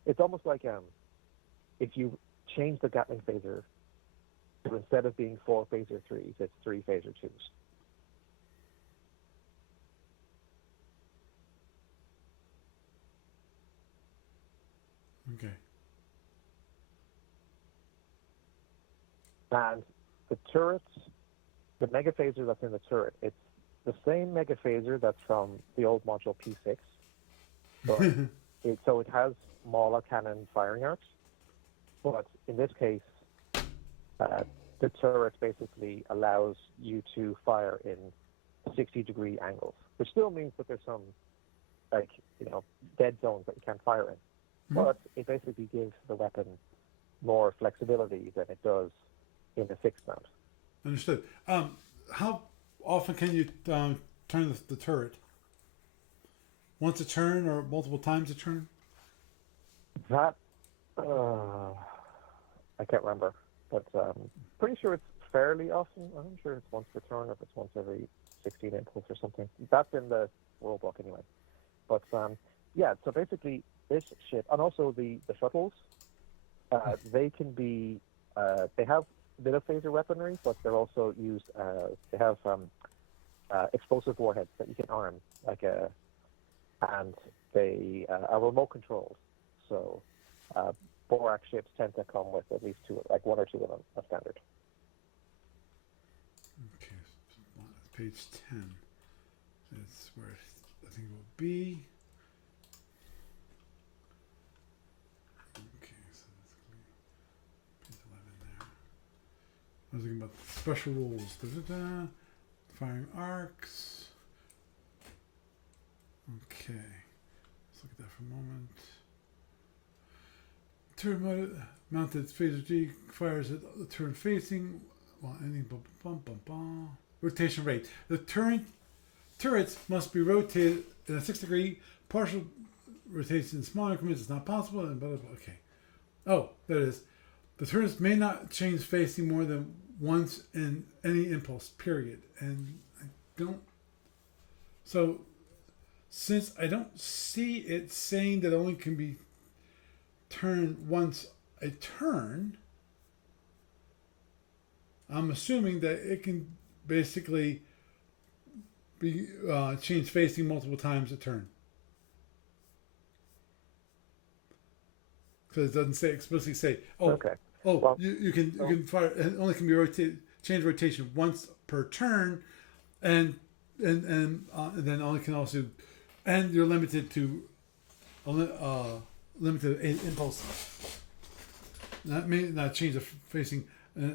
it's almost like if you change the Gatling phaser, so instead of being 4 phaser 3s, it's 3 phaser 2s. Okay. And the turrets, the mega phaser that's in the turret, it's the same mega phaser that's from the old module P6, but so it has smaller cannon firing arcs. But in this case, the turret basically allows you to fire in 60-degree angles, which still means that there's some, like, dead zones that you can't fire in. But it basically gives the weapon more flexibility than it does in a fixed mount. Understood. How often can you turn the turret? Once a turn or multiple times a turn? That, I can't remember, but pretty sure it's fairly often. I'm not sure it's once per turn or if it's once every 16 impulse or something. That's in the rule book anyway. But yeah, so basically this ship, and also the shuttles, they can be, they have a bit of phaser weaponry, but they're also used, they have explosive warheads that you can arm, and they are remote controlled. So Borak ships tend to come with at least 2, like 1 or 2 of them, as standard. Okay, page 10. That's where I think it will be. Okay, so that's going to be page 11 there. I was thinking about special rules. Da-da-da. Firing arcs. Okay, let's look at that for a moment. Turret mounted phaser G fires at the turret facing while ending rotation rate. The turrets must be rotated in a 6-degree. Partial rotation in small increments is not possible. And blah, blah, blah. Okay. Oh, that is. The turrets may not change facing more than once in any impulse period. And I don't. So, since I don't see it saying that only can be turned once a turn, I'm assuming that it can basically be changed facing multiple times a turn. Because it doesn't say explicitly say, you can fire, and only can be change rotation once per turn, and then only can also, and you're limited to limited impulse. That may not change the facing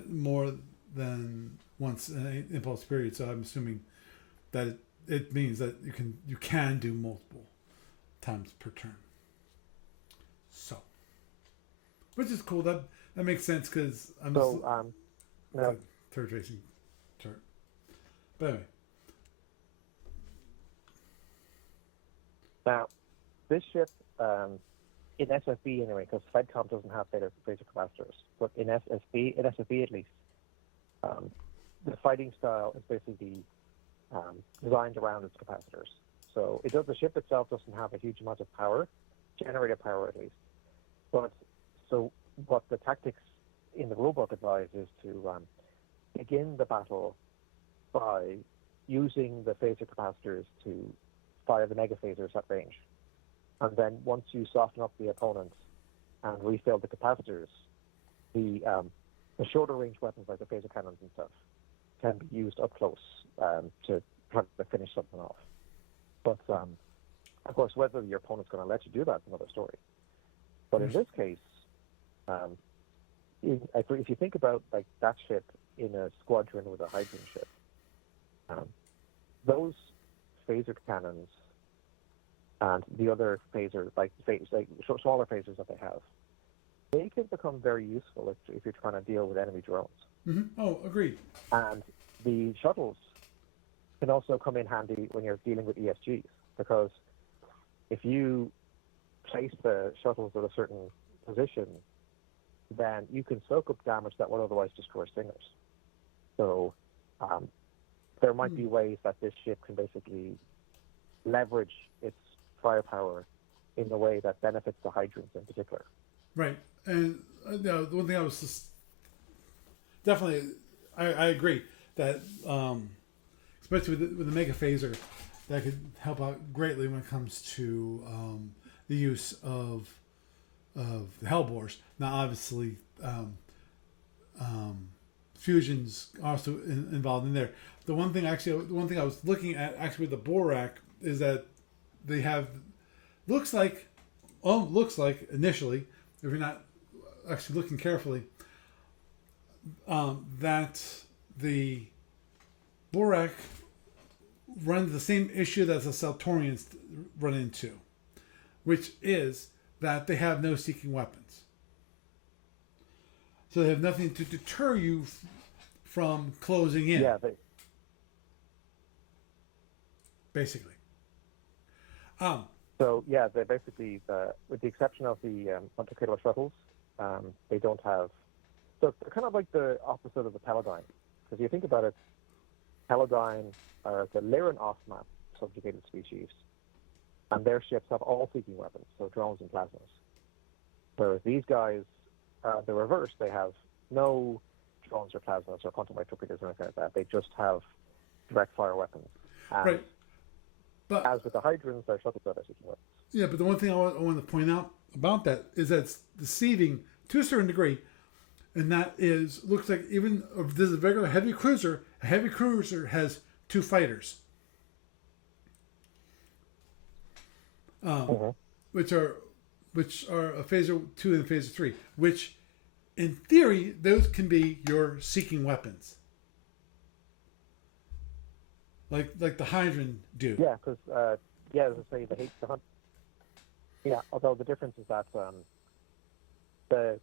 more than once an impulse period. So I'm assuming that it means that you can do multiple times per turn. So, which is cool. That makes sense because I'm no. turret racing turret. But anyway, now this ship. In SFB anyway, because FedCom doesn't have phaser capacitors, but in SFB at least, the fighting style is basically designed around its capacitors. So the ship itself doesn't have a huge amount of power, generator power at least. But so what the tactics in the rulebook advise is to begin the battle by using the phaser capacitors to fire the mega phasers at range. And then once you soften up the opponent and refill the capacitors, the shorter range weapons like the phaser cannons and stuff can be used up close to try to finish something off. But of course, whether your opponent's going to let you do that is another story. But in this case, if you think about like that ship in a squadron with a Hydran ship, um, those phaser cannons and the other phasers, smaller phasers that they have, they can become very useful if you're trying to deal with enemy drones. Mm-hmm. Oh, agreed. And the shuttles can also come in handy when you're dealing with ESGs, because if you place the shuttles at a certain position, then you can soak up damage that would otherwise destroy Stingers. So there might be ways that this ship can basically leverage its firepower in a way that benefits the Hydrants in particular. Right. And the one thing I was just definitely, I agree that, especially with the Mega Phaser, that could help out greatly when it comes to the use of the Hellbores. Now, obviously, fusion's also involved in there. The one thing I was looking at actually with the Borak is that they have looks like initially, if you're not actually looking carefully, that the Borak runs the same issue that the Saltorians run into, which is that they have no seeking weapons. So they have nothing to deter you from closing in. Yeah, basically. So yeah, they basically, with the exception of the hunter-killer shuttles, they don't have. So they're kind of like the opposite of the Paladine, because you think about it, Paladine are the Lyran off-map subjugated species, and their ships have all seeking weapons, so drones and plasmas. Whereas these guys are the reverse. They have no drones or plasmas or quantum wave torpedoes or anything like that. They just have direct fire weapons. And right. But as with the Hydrants, their shuttles are seeking weapons. Yeah, but the one thing I want to point out about that is that it's deceiving to a certain degree, and that is, looks like even if this is a regular heavy cruiser has 2 fighters, which are a phaser 2 and phaser 3, which in theory those can be your seeking weapons, like the Hydran do. Yeah, because as I say, the hunt. Yeah, although the difference is that the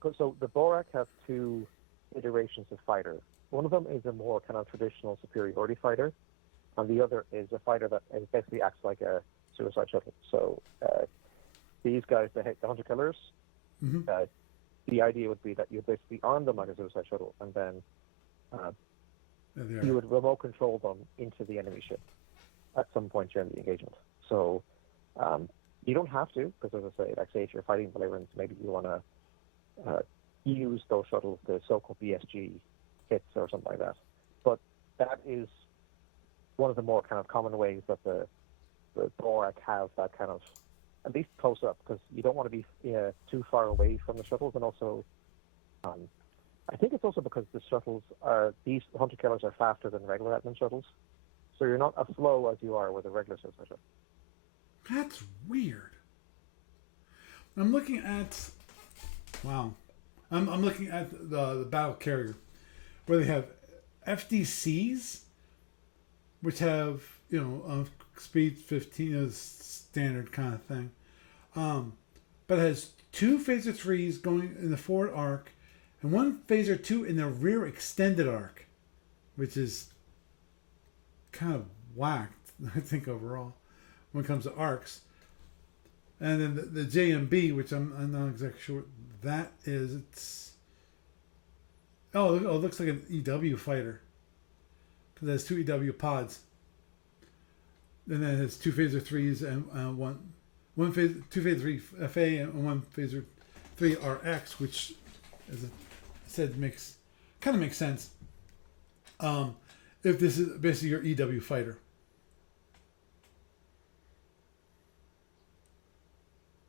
Borak has 2 iterations of fighter. One of them is a more kind of traditional superiority fighter, and the other is a fighter that basically acts like a suicide shuttle. So these guys, the hunter killers, the idea would be that you basically arm them like a suicide shuttle, and then you would remote control them into the enemy ship at some point during the engagement. So you don't have to, because as I say, if you're fighting Valerians, maybe you want to use those shuttles to soak up ESG hits or something like that. But that is one of the more kind of common ways that the Borak have that kind of, at least close up, because you don't want to be too far away from the shuttles, and also I think it's also because these hunter killers are faster than regular admin shuttles, so you're not as slow as you are with a regular suicide shuttle. That's weird. I'm looking at, wow. I'm looking at the battle carrier, where they have FDCs, which have, speed 15 is standard kind of thing. But it has 2 phaser 3s going in the forward arc, and 1 phaser 2 in the rear extended arc, which is kind of whacked, I think, overall, when it comes to arcs. And then the JMB, which I'm not exactly sure what that is. It looks like an EW fighter, because it has 2 EW pods. And then it has 2 phaser 3s and one phase, 2 phaser 3 FA and 1 phaser 3 RX, which, as I said, makes sense. If this is basically your EW fighter.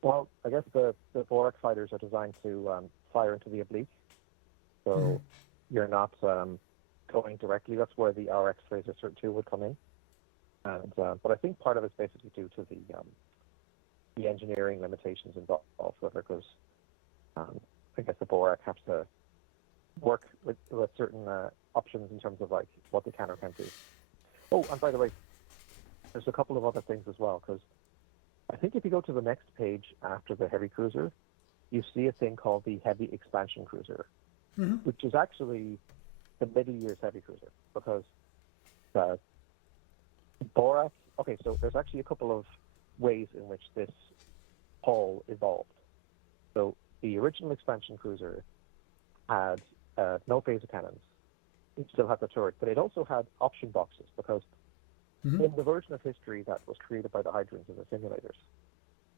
Well, I guess the Borak fighters are designed to fire into the oblique, so you're not going directly. That's where the RX Phaser 2 would come in. And but I think part of it's basically due to the engineering limitations involved with it, because I guess the Borak have to work with certain options in terms of like what they can or can't do. Oh, and by the way, there's a couple of other things as well, because I think if you go to the next page after the heavy cruiser, you see a thing called the heavy expansion cruiser, which is actually the middle years heavy cruiser, because the Borak. Okay, so there's actually a couple of ways in which this hull evolved. So the original expansion cruiser had no phaser cannons. It still had the turret, but it also had option boxes, because in the version of history that was created by the Hydrans in the simulators,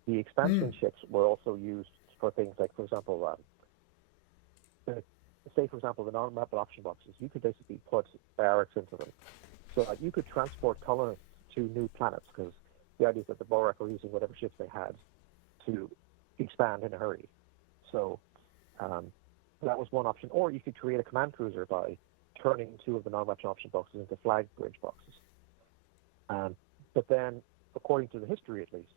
the expansion ships were also used for things like, for example, say, for example, the non-mappable option boxes. You could basically put barracks into them. So you could transport colonists to new planets, because the idea is that the Borak were using whatever ships they had to expand in a hurry. So that was one option. Or you could create a command cruiser by turning two of the non-match option boxes into flag bridge boxes. But then, according to the history at least,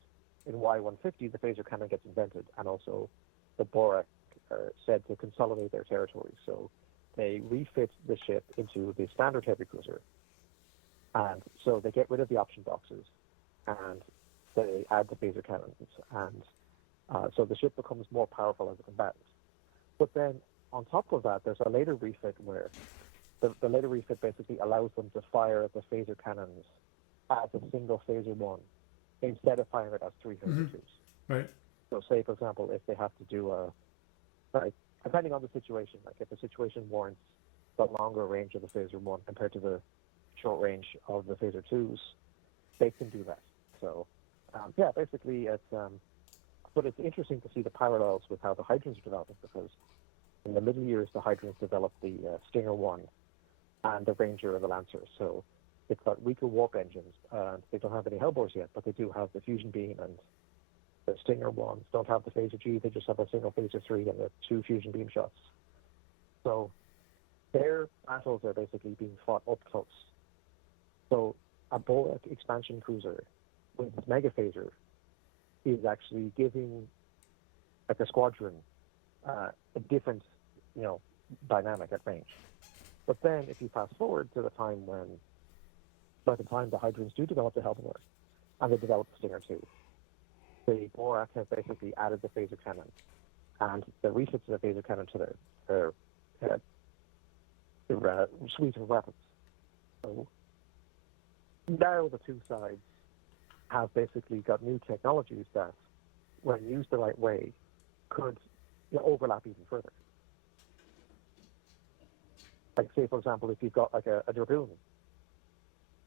in Y-150, the phaser cannon gets invented, and also the Borak are said to consolidate their territories. So they refit the ship into the standard heavy cruiser, and so they get rid of the option boxes, and they add the phaser cannons, and so the ship becomes more powerful as a combatant. But then, on top of that, there's a later refit where the later refit basically allows them to fire the phaser cannons as a single phaser one, instead of firing it as three phaser twos. Right. So say, for example, if they have to do depending on the situation, like if the situation warrants the longer range of the phaser one compared to the short range of the phaser twos, they can do that. So, basically it's, but it's interesting to see the parallels with how the Hydrans are developing, because in the middle years, the Hydrans developed the Stinger 1 and the Ranger and the Lancer. So it's got weaker warp engines, and they don't have any Hellbores yet, but they do have the fusion beam, and the Stinger 1s don't have the phaser G, they just have a single phaser 3 and the 2 fusion beam shots. So their battles are basically being fought up close. So a Borak expansion cruiser with its mega phaser is actually giving like a squadron a different, dynamic at range. But then if you fast forward to the time when, by the time the Hydrans do develop the Hellbore and they develop the Stinger 2, the Borak have basically added the phaser cannon and the refits of the phaser cannon to their suite of weapons. So now the two sides have basically got new technologies that, when used the right way, could overlap even further. Like, say, for example, if you've got like a Dragoon,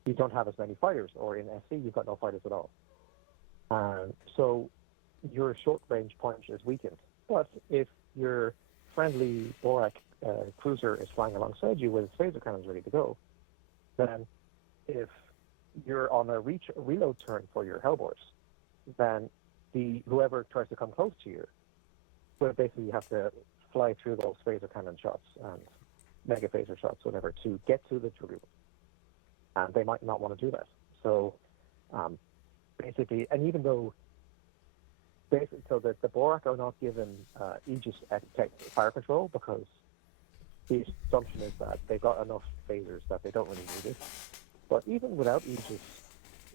you don't have as many fighters, or in SC, you've got no fighters at all. So your short-range punch is weakened. But if your friendly Borak cruiser is flying alongside you with its phaser cannons ready to go, then if you're on a reload turn for your Hellbores, then whoever tries to come close to you will basically have to fly through those phaser cannon shots and mega phaser shots, whatever, to get to the Dragoon. And they might not want to do that. So basically, and even though so the Borak are not given Aegis fire control, because the assumption is that they've got enough phasers that they don't really need it. But even without Aegis,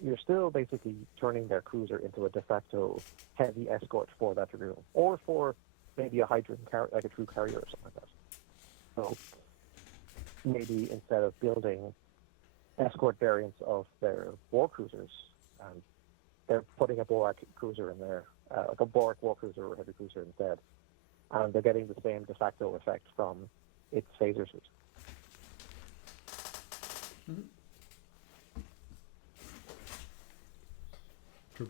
you're still basically turning their cruiser into a de facto heavy escort for that Dragoon, or for maybe a Hydran, like a true carrier or something like that. So maybe instead of building escort variants of their war cruisers, they're putting a Borak cruiser in there, like a Borak war cruiser or heavy cruiser instead, and they're getting the same de facto effect from its phaser suite. True.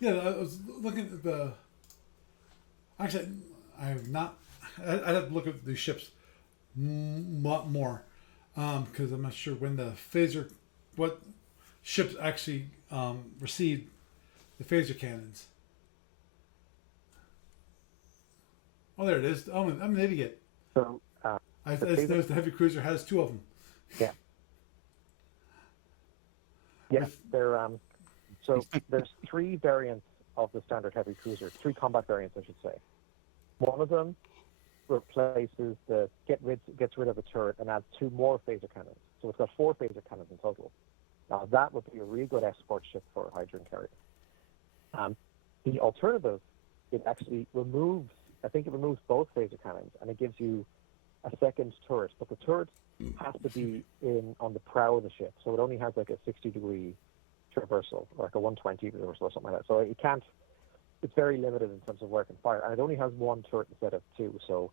Yeah, I was looking at the. Actually, I have not. I'd have to look at the ships lot more, because I'm not sure when the phaser, what ships actually received the phaser cannons. Oh, there it is. Oh, I'm an idiot. So I just noticed the heavy cruiser has two of them. Yeah. Yeah, so there's three variants of the standard heavy cruiser, three combat variants, I should say. One of them replaces gets rid of the turret and adds 2 more phaser cannons. So it's got 4 phaser cannons in total. Now that would be a really good escort ship for a Hydran carrier. The alternative, it actually removes. I think it removes both phaser cannons, and it gives you a second turret. But the turret has to be on the prow of the ship, so it only has like a 60-degree traversal, or like a 120 traversal or something like that. So it can't. It's very limited in terms of where it can fire, and it only has 1 turret instead of 2. So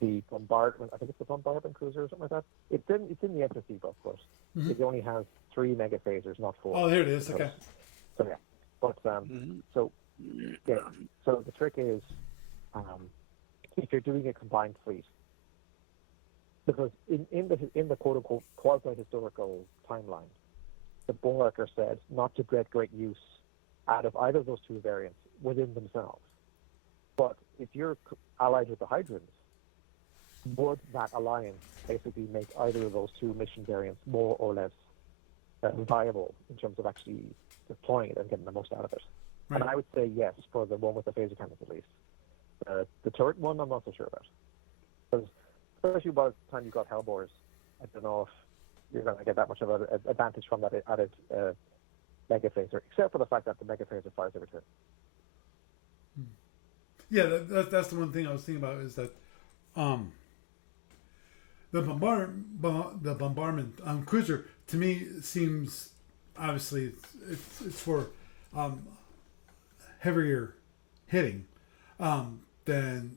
the bombardment, I think it's the bombardment cruiser or something like that. It's in the SFU book, but it only has 3 mega phasers, not 4. Oh, there it is. Okay. So yeah, but so yeah, so the trick is if you're doing a combined fleet, because in the quote unquote quasi historical timeline, the Boraker said not to get great use out of either of those 2 variants within themselves. But if you're allied with the Hydrans, would that alliance basically make either of those 2 mission variants more or less viable in terms of actually deploying it and getting the most out of it? Right. And I would say yes for the one with the phaser cannons at least. The turret one, I'm not so sure about. Because especially by the time you got Hellbores, I don't know if you're going to get that much of an advantage from that added mega phaser, except for the fact that the mega phaser fires every turn. Yeah, that's the one thing I was thinking about is that the bombardment cruiser to me seems obviously it's for heavier hitting than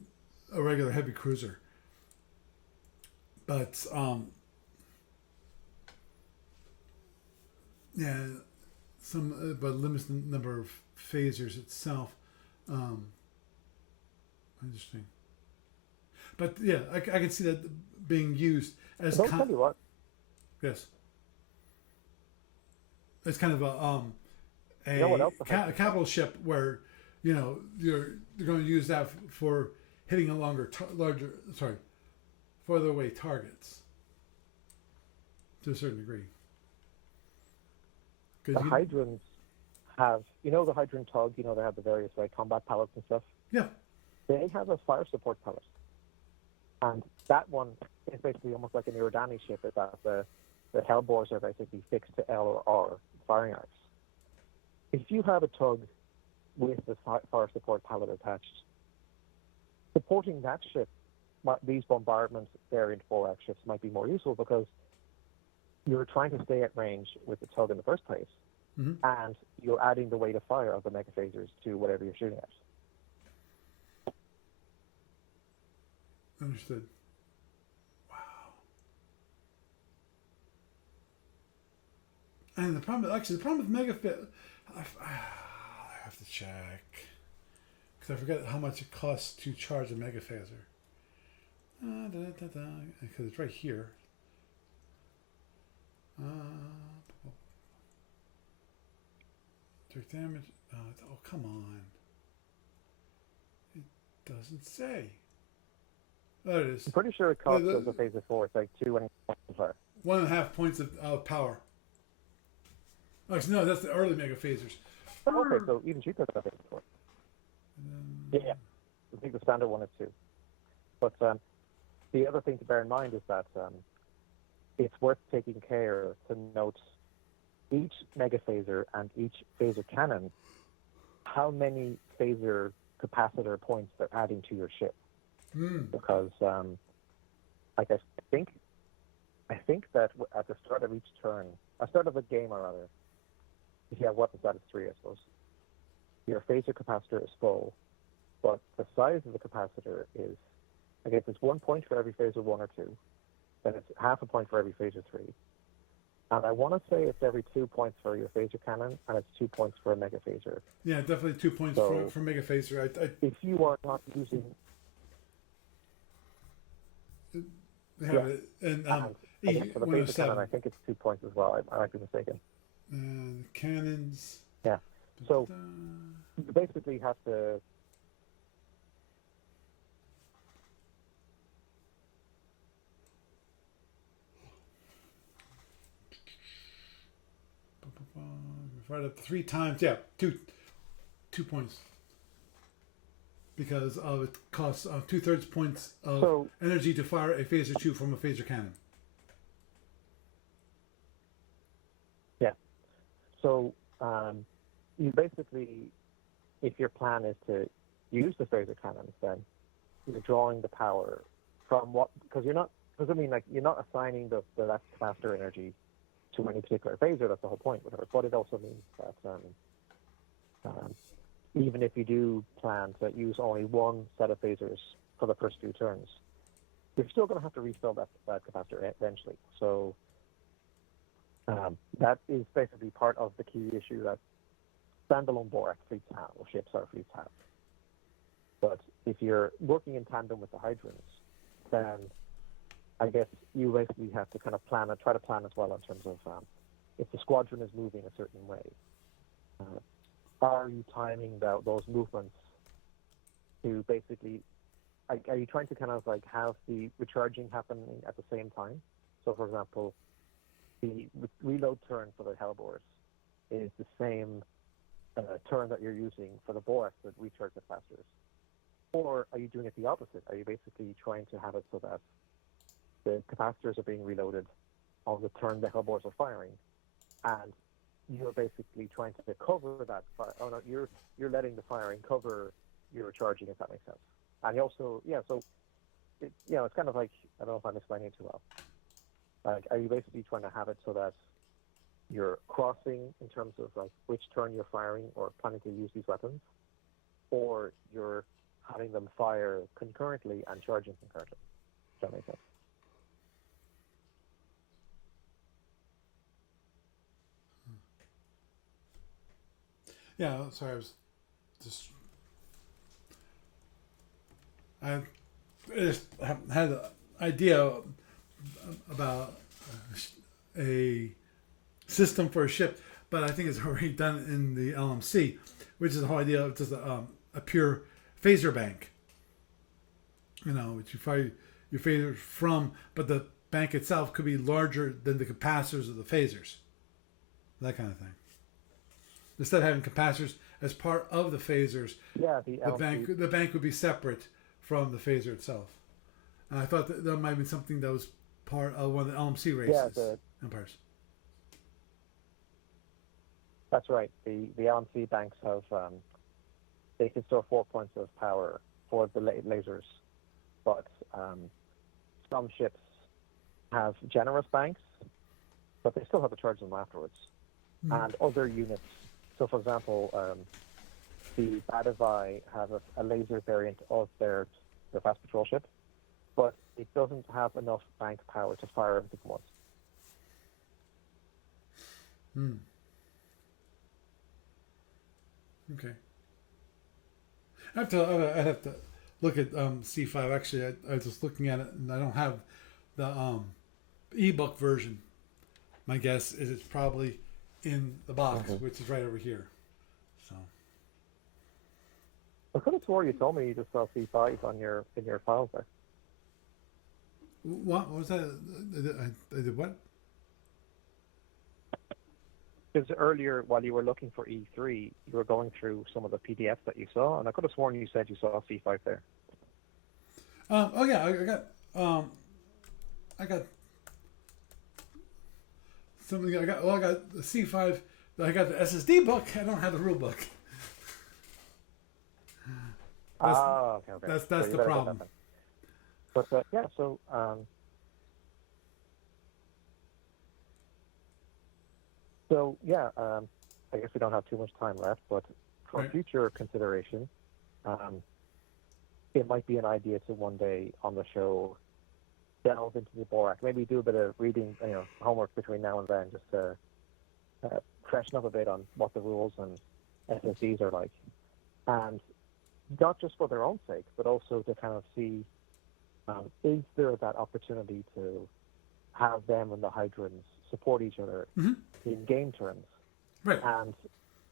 a regular heavy cruiser, but yeah, but limited number of phasers itself. Interesting. But yeah, I can see that being used as Don't tell you what. Yes. It's kind of a You know what else a capital ship where you're going to use that for hitting a further away targets to a certain degree. The Hydrans have, the Hydran tug, they have the various combat pallets and stuff. Yeah. They have a fire support pallet. And that one is basically almost like an Iridani ship, is that the Hellbores are basically fixed to L or R firing arcs. If you have a tug with the fire support pallet attached, supporting that ship, these bombardment variant 4X ships might be more useful because you're trying to stay at range with the tug in the first place, and you're adding the weight of fire of the mega phasers to whatever you're shooting at. Understood. Wow. And the problem with Megafit, I have to check because I forget how much it costs to charge a Megaphaser. Because it's right here. Direct damage. Oh, come on. It doesn't say. There it is. I'm pretty sure it costs as a phaser 4. It's like 2 and 1 1.5 points of power. Actually, no, that's the early mega phasers. Okay, so even cheaper than a phaser 4. Yeah, I think the standard one is 2. But the other thing to bear in mind is that it's worth taking care to note each mega phaser and each phaser cannon, how many phaser capacitor points they're adding to your ship. Because, I think that at the start of each turn, start of a game or rather, if you have weapon status 3, I suppose, your phaser capacitor is full, but the size of the capacitor is, I guess it's 1 point for every phaser 1 or 2, then it's half a point for every phaser 3, and I want to say it's every 2 points for your phaser cannon, and it's 2 points for a mega phaser. Yeah, definitely 2 points for mega phaser. If you are not using... They have it, and for the phaser cannon, I think it's 2 points as well. I might be mistaken. Cannons. Yeah. So you basically have to. Right up 3 times. Yeah, two points. because of it costs 2/3 points of So- energy to fire a phaser 2 from a phaser cannon. Yeah. So you basically, if your plan is to use the phaser cannons, then you're drawing the power from what, because you're not assigning the that capacitor energy to any particular phaser. That's the whole point, whatever. But it also means that even if you do plan to use only one set of phasers for the first few turns, you're still going to have to refill that capacitor eventually. So that is basically part of the key issue that standalone Borak fleets have, or ships our fleets have. But if you're working in tandem with the hydrants, then I guess you basically have to kind of try to plan as well in terms of if the squadron is moving a certain way, are you timing those movements to basically, are you trying to kind of like have the recharging happening at the same time? So, for example, the reload turn for the Hellbores is the same turn that you're using for the Borak that recharge the capacitors. Or are you doing it the opposite? Are you basically trying to have it so that the capacitors are being reloaded on the turn the Hellbores are firing, and you're basically trying to cover that fire? Oh no, you're letting the firing cover your recharging, if that makes sense. And you also, so it's kind of like, I don't know if I'm explaining it too well. Like, are you basically trying to have it so that you're crossing in terms of like which turn you're firing or planning to use these weapons, or you're having them fire concurrently and charging concurrently? Does that make sense? Yeah, sorry, I was just. I just had an idea about a system for a ship, but I think it's already done in the LMC, which is the whole idea of just a pure phaser bank. Which you fire your phasers from, but the bank itself could be larger than the capacitors of the phasers. That kind of thing. Instead of having capacitors as part of the phasers, the bank would be separate from the phaser itself. And I thought that might have been something that was part of one of the LMC races. Empires. That's right. The LMC banks have they can store 4 points of power for the lasers, but some ships have generous banks, but they still have to charge them afterwards. And other units. So, for example, the Badavai have a laser variant of their fast patrol ship, but it doesn't have enough bank power to fire everything at once. Okay. I'd have to look at C5. Actually, I was just looking at it, and I don't have the ebook version. My guess is it's probably in the box, which is right over here. So I could have swore you told me you just saw C5 in your files there. What was that? I did what? Because earlier, while you were looking for E3, you were going through some of the PDFs that you saw, and I could have sworn you said you saw C5 there. Oh yeah, I got something. I got the C5. I got the SSD book. I don't have the rule book. Okay. That's So the problem. But yeah, so I guess we don't have too much time left, but for future consideration, it might be an idea to one day on the show delve into the Borak. Maybe do a bit of reading, homework between now and then, just to freshen up a bit on what the rules and SSDs are like, and not just for their own sake, but also to kind of see is there that opportunity to have them and the Hydrans support each other in game terms, right? And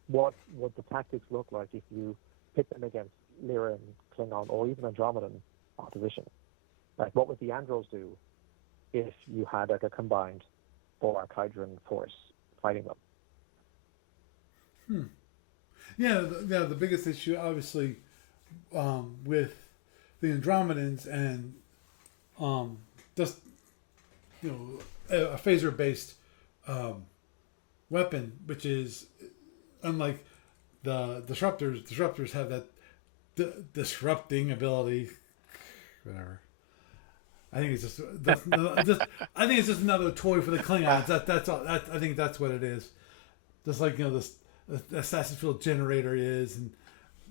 what would the tactics look like if you pit them against Lyran, Klingon, or even Andromedan opposition? Like, what would the Andros do if you had like a combined Borak Hydran force fighting them? Yeah, the biggest issue, obviously, with the Andromedans and just a phaser based weapon, which is unlike the disruptors. Disruptors have that disrupting ability. Whatever. I think it's just I think it's just another toy for the Klingons. That's all. I think that's what it is. Just like this Assassin's Field generator is,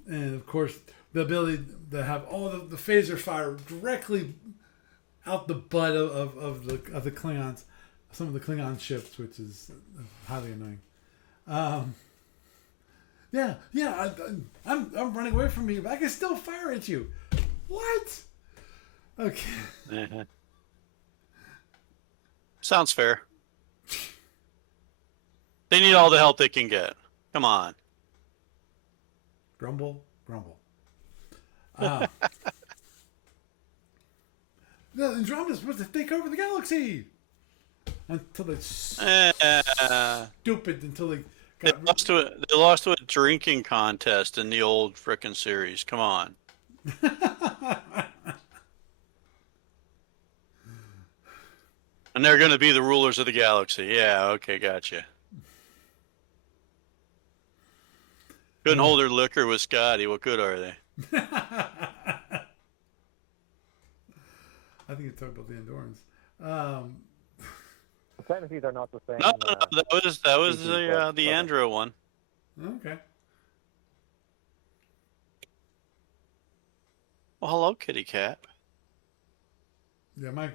and of course the ability to have all the phaser fire directly out the butt of the Klingons, some of the Klingon ships, which is highly annoying. I'm running away from you, but I can still fire at you. What? Okay. Uh-huh. Sounds fair. They need all the help they can get. Come on. Grumble. The Andromeda's supposed to take over the galaxy until they stupid until they got they lost to a drinking contest in the old frickin' series. Come on. And they're going to be the rulers of the galaxy. Yeah, okay, gotcha. Couldn't hold their liquor with Scotty. What good are they? I think you talked about the Andorans. Technically, they're not the same. No, that was the Andro one. Okay. Well, hello, kitty cat. Yeah, my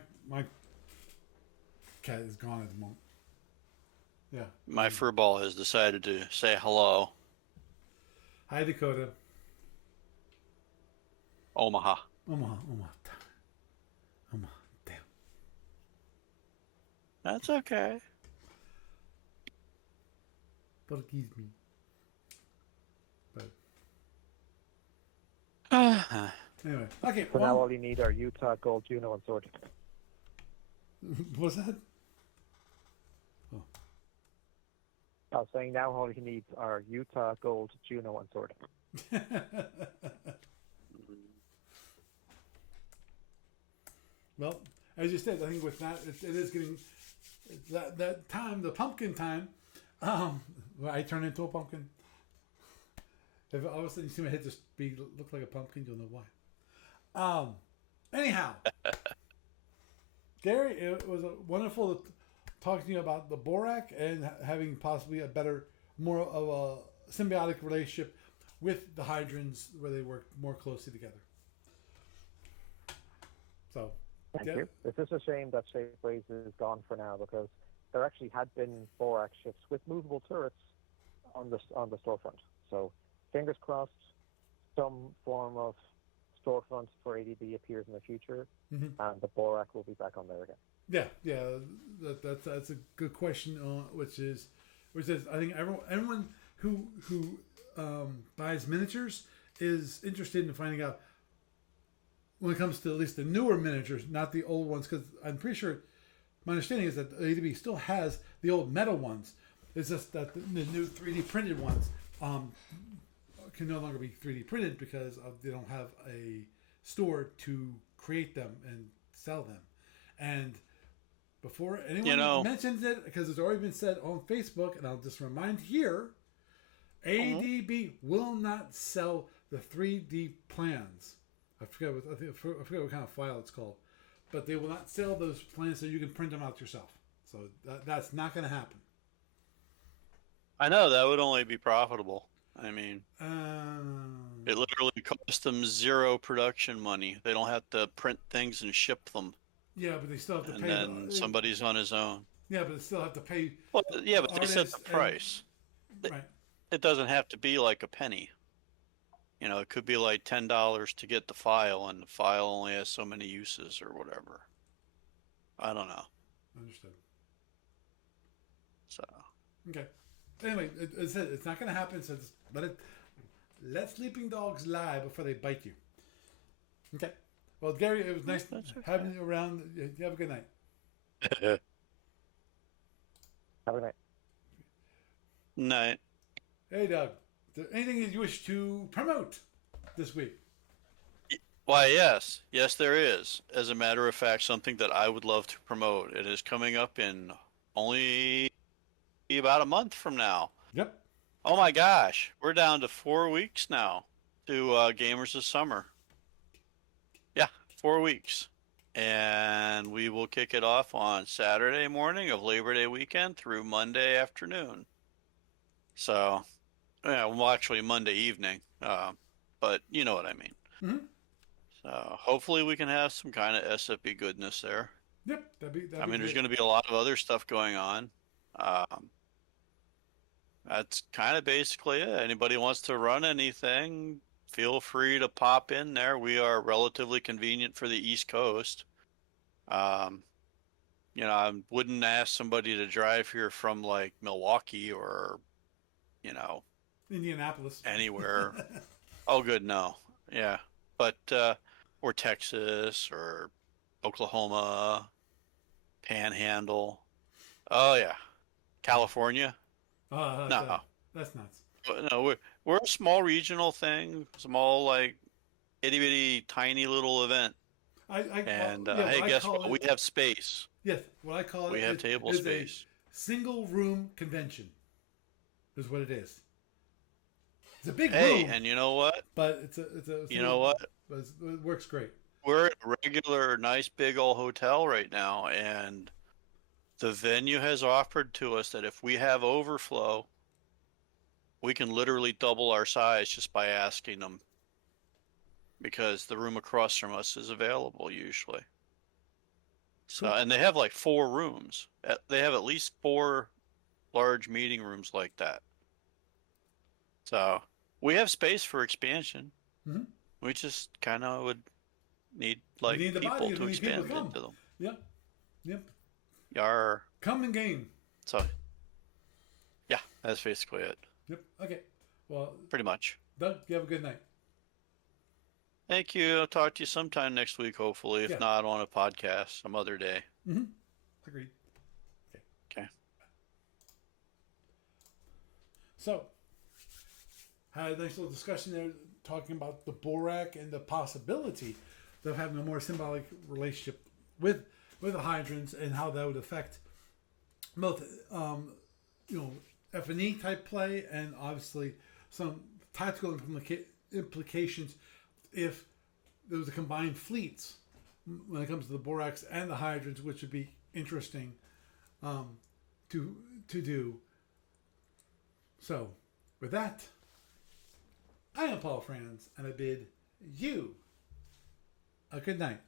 cat is gone at the moment. Yeah. My furball has decided to say hello. Hi, Dakota. Omaha. Omaha. Damn. That's okay. Forgive me. But anyway, okay. So now all you need are Utah, Gold, Juno, and Sword. What's that? Oh. I was saying now all you need are Utah, Gold, Juno, and Sword. Well, as you said, I think with that, it is getting that time, the pumpkin time, where I turn into a pumpkin. If all of a sudden you see my head just look like a pumpkin, you'll know why. Anyhow, Gary, it was wonderful to talk to you about the Borak and having possibly a better, more of a symbiotic relationship with the Hydrans where they work more closely together. So, Thank you. It's just a shame that Shapeways is gone for now because there actually had been Borak ships with movable turrets on the storefront. So, fingers crossed, some form of storefront for ADB appears in the future, and the Borak will be back on there again. Yeah. That's a good question. Which is I think everyone who buys miniatures is interested in finding out when it comes to at least the newer miniatures, not the old ones, because I'm pretty sure my understanding is that ADB still has the old metal ones. It's just that the new 3D printed ones can no longer be 3D printed because they don't have a store to create them and sell them. And before anyone mentions it, because it's already been said on Facebook, and I'll just remind here, ADB will not sell the 3D plans. I forget what kind of file it's called, but they will not sell those plans so you can print them out yourself. So that's not going to happen. I know that would only be profitable. I mean, it literally costs them zero production money. They don't have to print things and ship them. Yeah, but they still have to pay. And then somebody's on his own. Yeah, but they still have to pay. Well, yeah, but they set the price. Right. It doesn't have to be like a penny. You know, it could be like $10 to get the file, and the file only has so many uses or whatever. I don't know. Understood. So. Okay. Anyway, it's not going to happen. So just let sleeping dogs lie before they bite you. Okay. Well, Gary, it was nice having you around. You have a good night. Have a good night. Night. Hey, Doug. Is there anything that you wish to promote this week? Why, yes, there is. As a matter of fact, something that I would love to promote. It is coming up in only about a month from now. Yep. Oh my gosh, we're down to 4 weeks now to Gamers of Summer. Yeah, 4 weeks. And we will kick it off on Saturday morning of Labor Day weekend through Monday afternoon. So, yeah, well, actually Monday evening. But you know what I mean. Mm-hmm. So hopefully we can have some kind of SFB goodness there. Yep. That'd I be mean, there's great. going to be a lot of other stuff going on. Um, that's kind of basically it. Anybody wants to run anything, feel free to pop in there. We are relatively convenient for the East Coast. Um, I wouldn't ask somebody to drive here from like Milwaukee or, you know, Indianapolis. anywhere. Oh, good, no. Yeah. But, or Texas or Oklahoma, Panhandle. Oh, yeah. California? Oh, No. that's nuts. No, we're a small regional thing, small, like, itty bitty, tiny little event. And Yeah, what hey, I guess call what? We it, have space. yes, what I call We it have table is a space. single room convention, is what it is. It's a big Hey, room, and you know what? but it's a You single, know what? but it works great. We're at a regular, nice, big old hotel right now, and the venue has offered to us that if we have overflow, we can literally double our size just by asking them because the room across from us is available usually. So, Cool. and they have like 4 rooms. They have at least 4 large meeting rooms like that. So, we have space for expansion. Mm-hmm. We just kind of would need We like need the people bodies. to We need people to expand come. into them. Yep. Yep. Yar. Come and game. So, yeah, that's basically it. Yep. Okay. Well, Pretty much. Doug, you have a good night. Thank you. I'll talk to you sometime next week, hopefully, if Yeah. not on a podcast some other day. Mm-hmm. Agreed. Okay. Okay. So, had a nice little discussion there talking about the Borak and the possibility of having a more symbolic relationship with the hydrants and how that would affect both F&E type play and obviously some tactical implications if there was a combined fleets when it comes to the Boraks and the hydrants, which would be interesting to do. So, with that, I am Paul Franz, and I bid you a good night.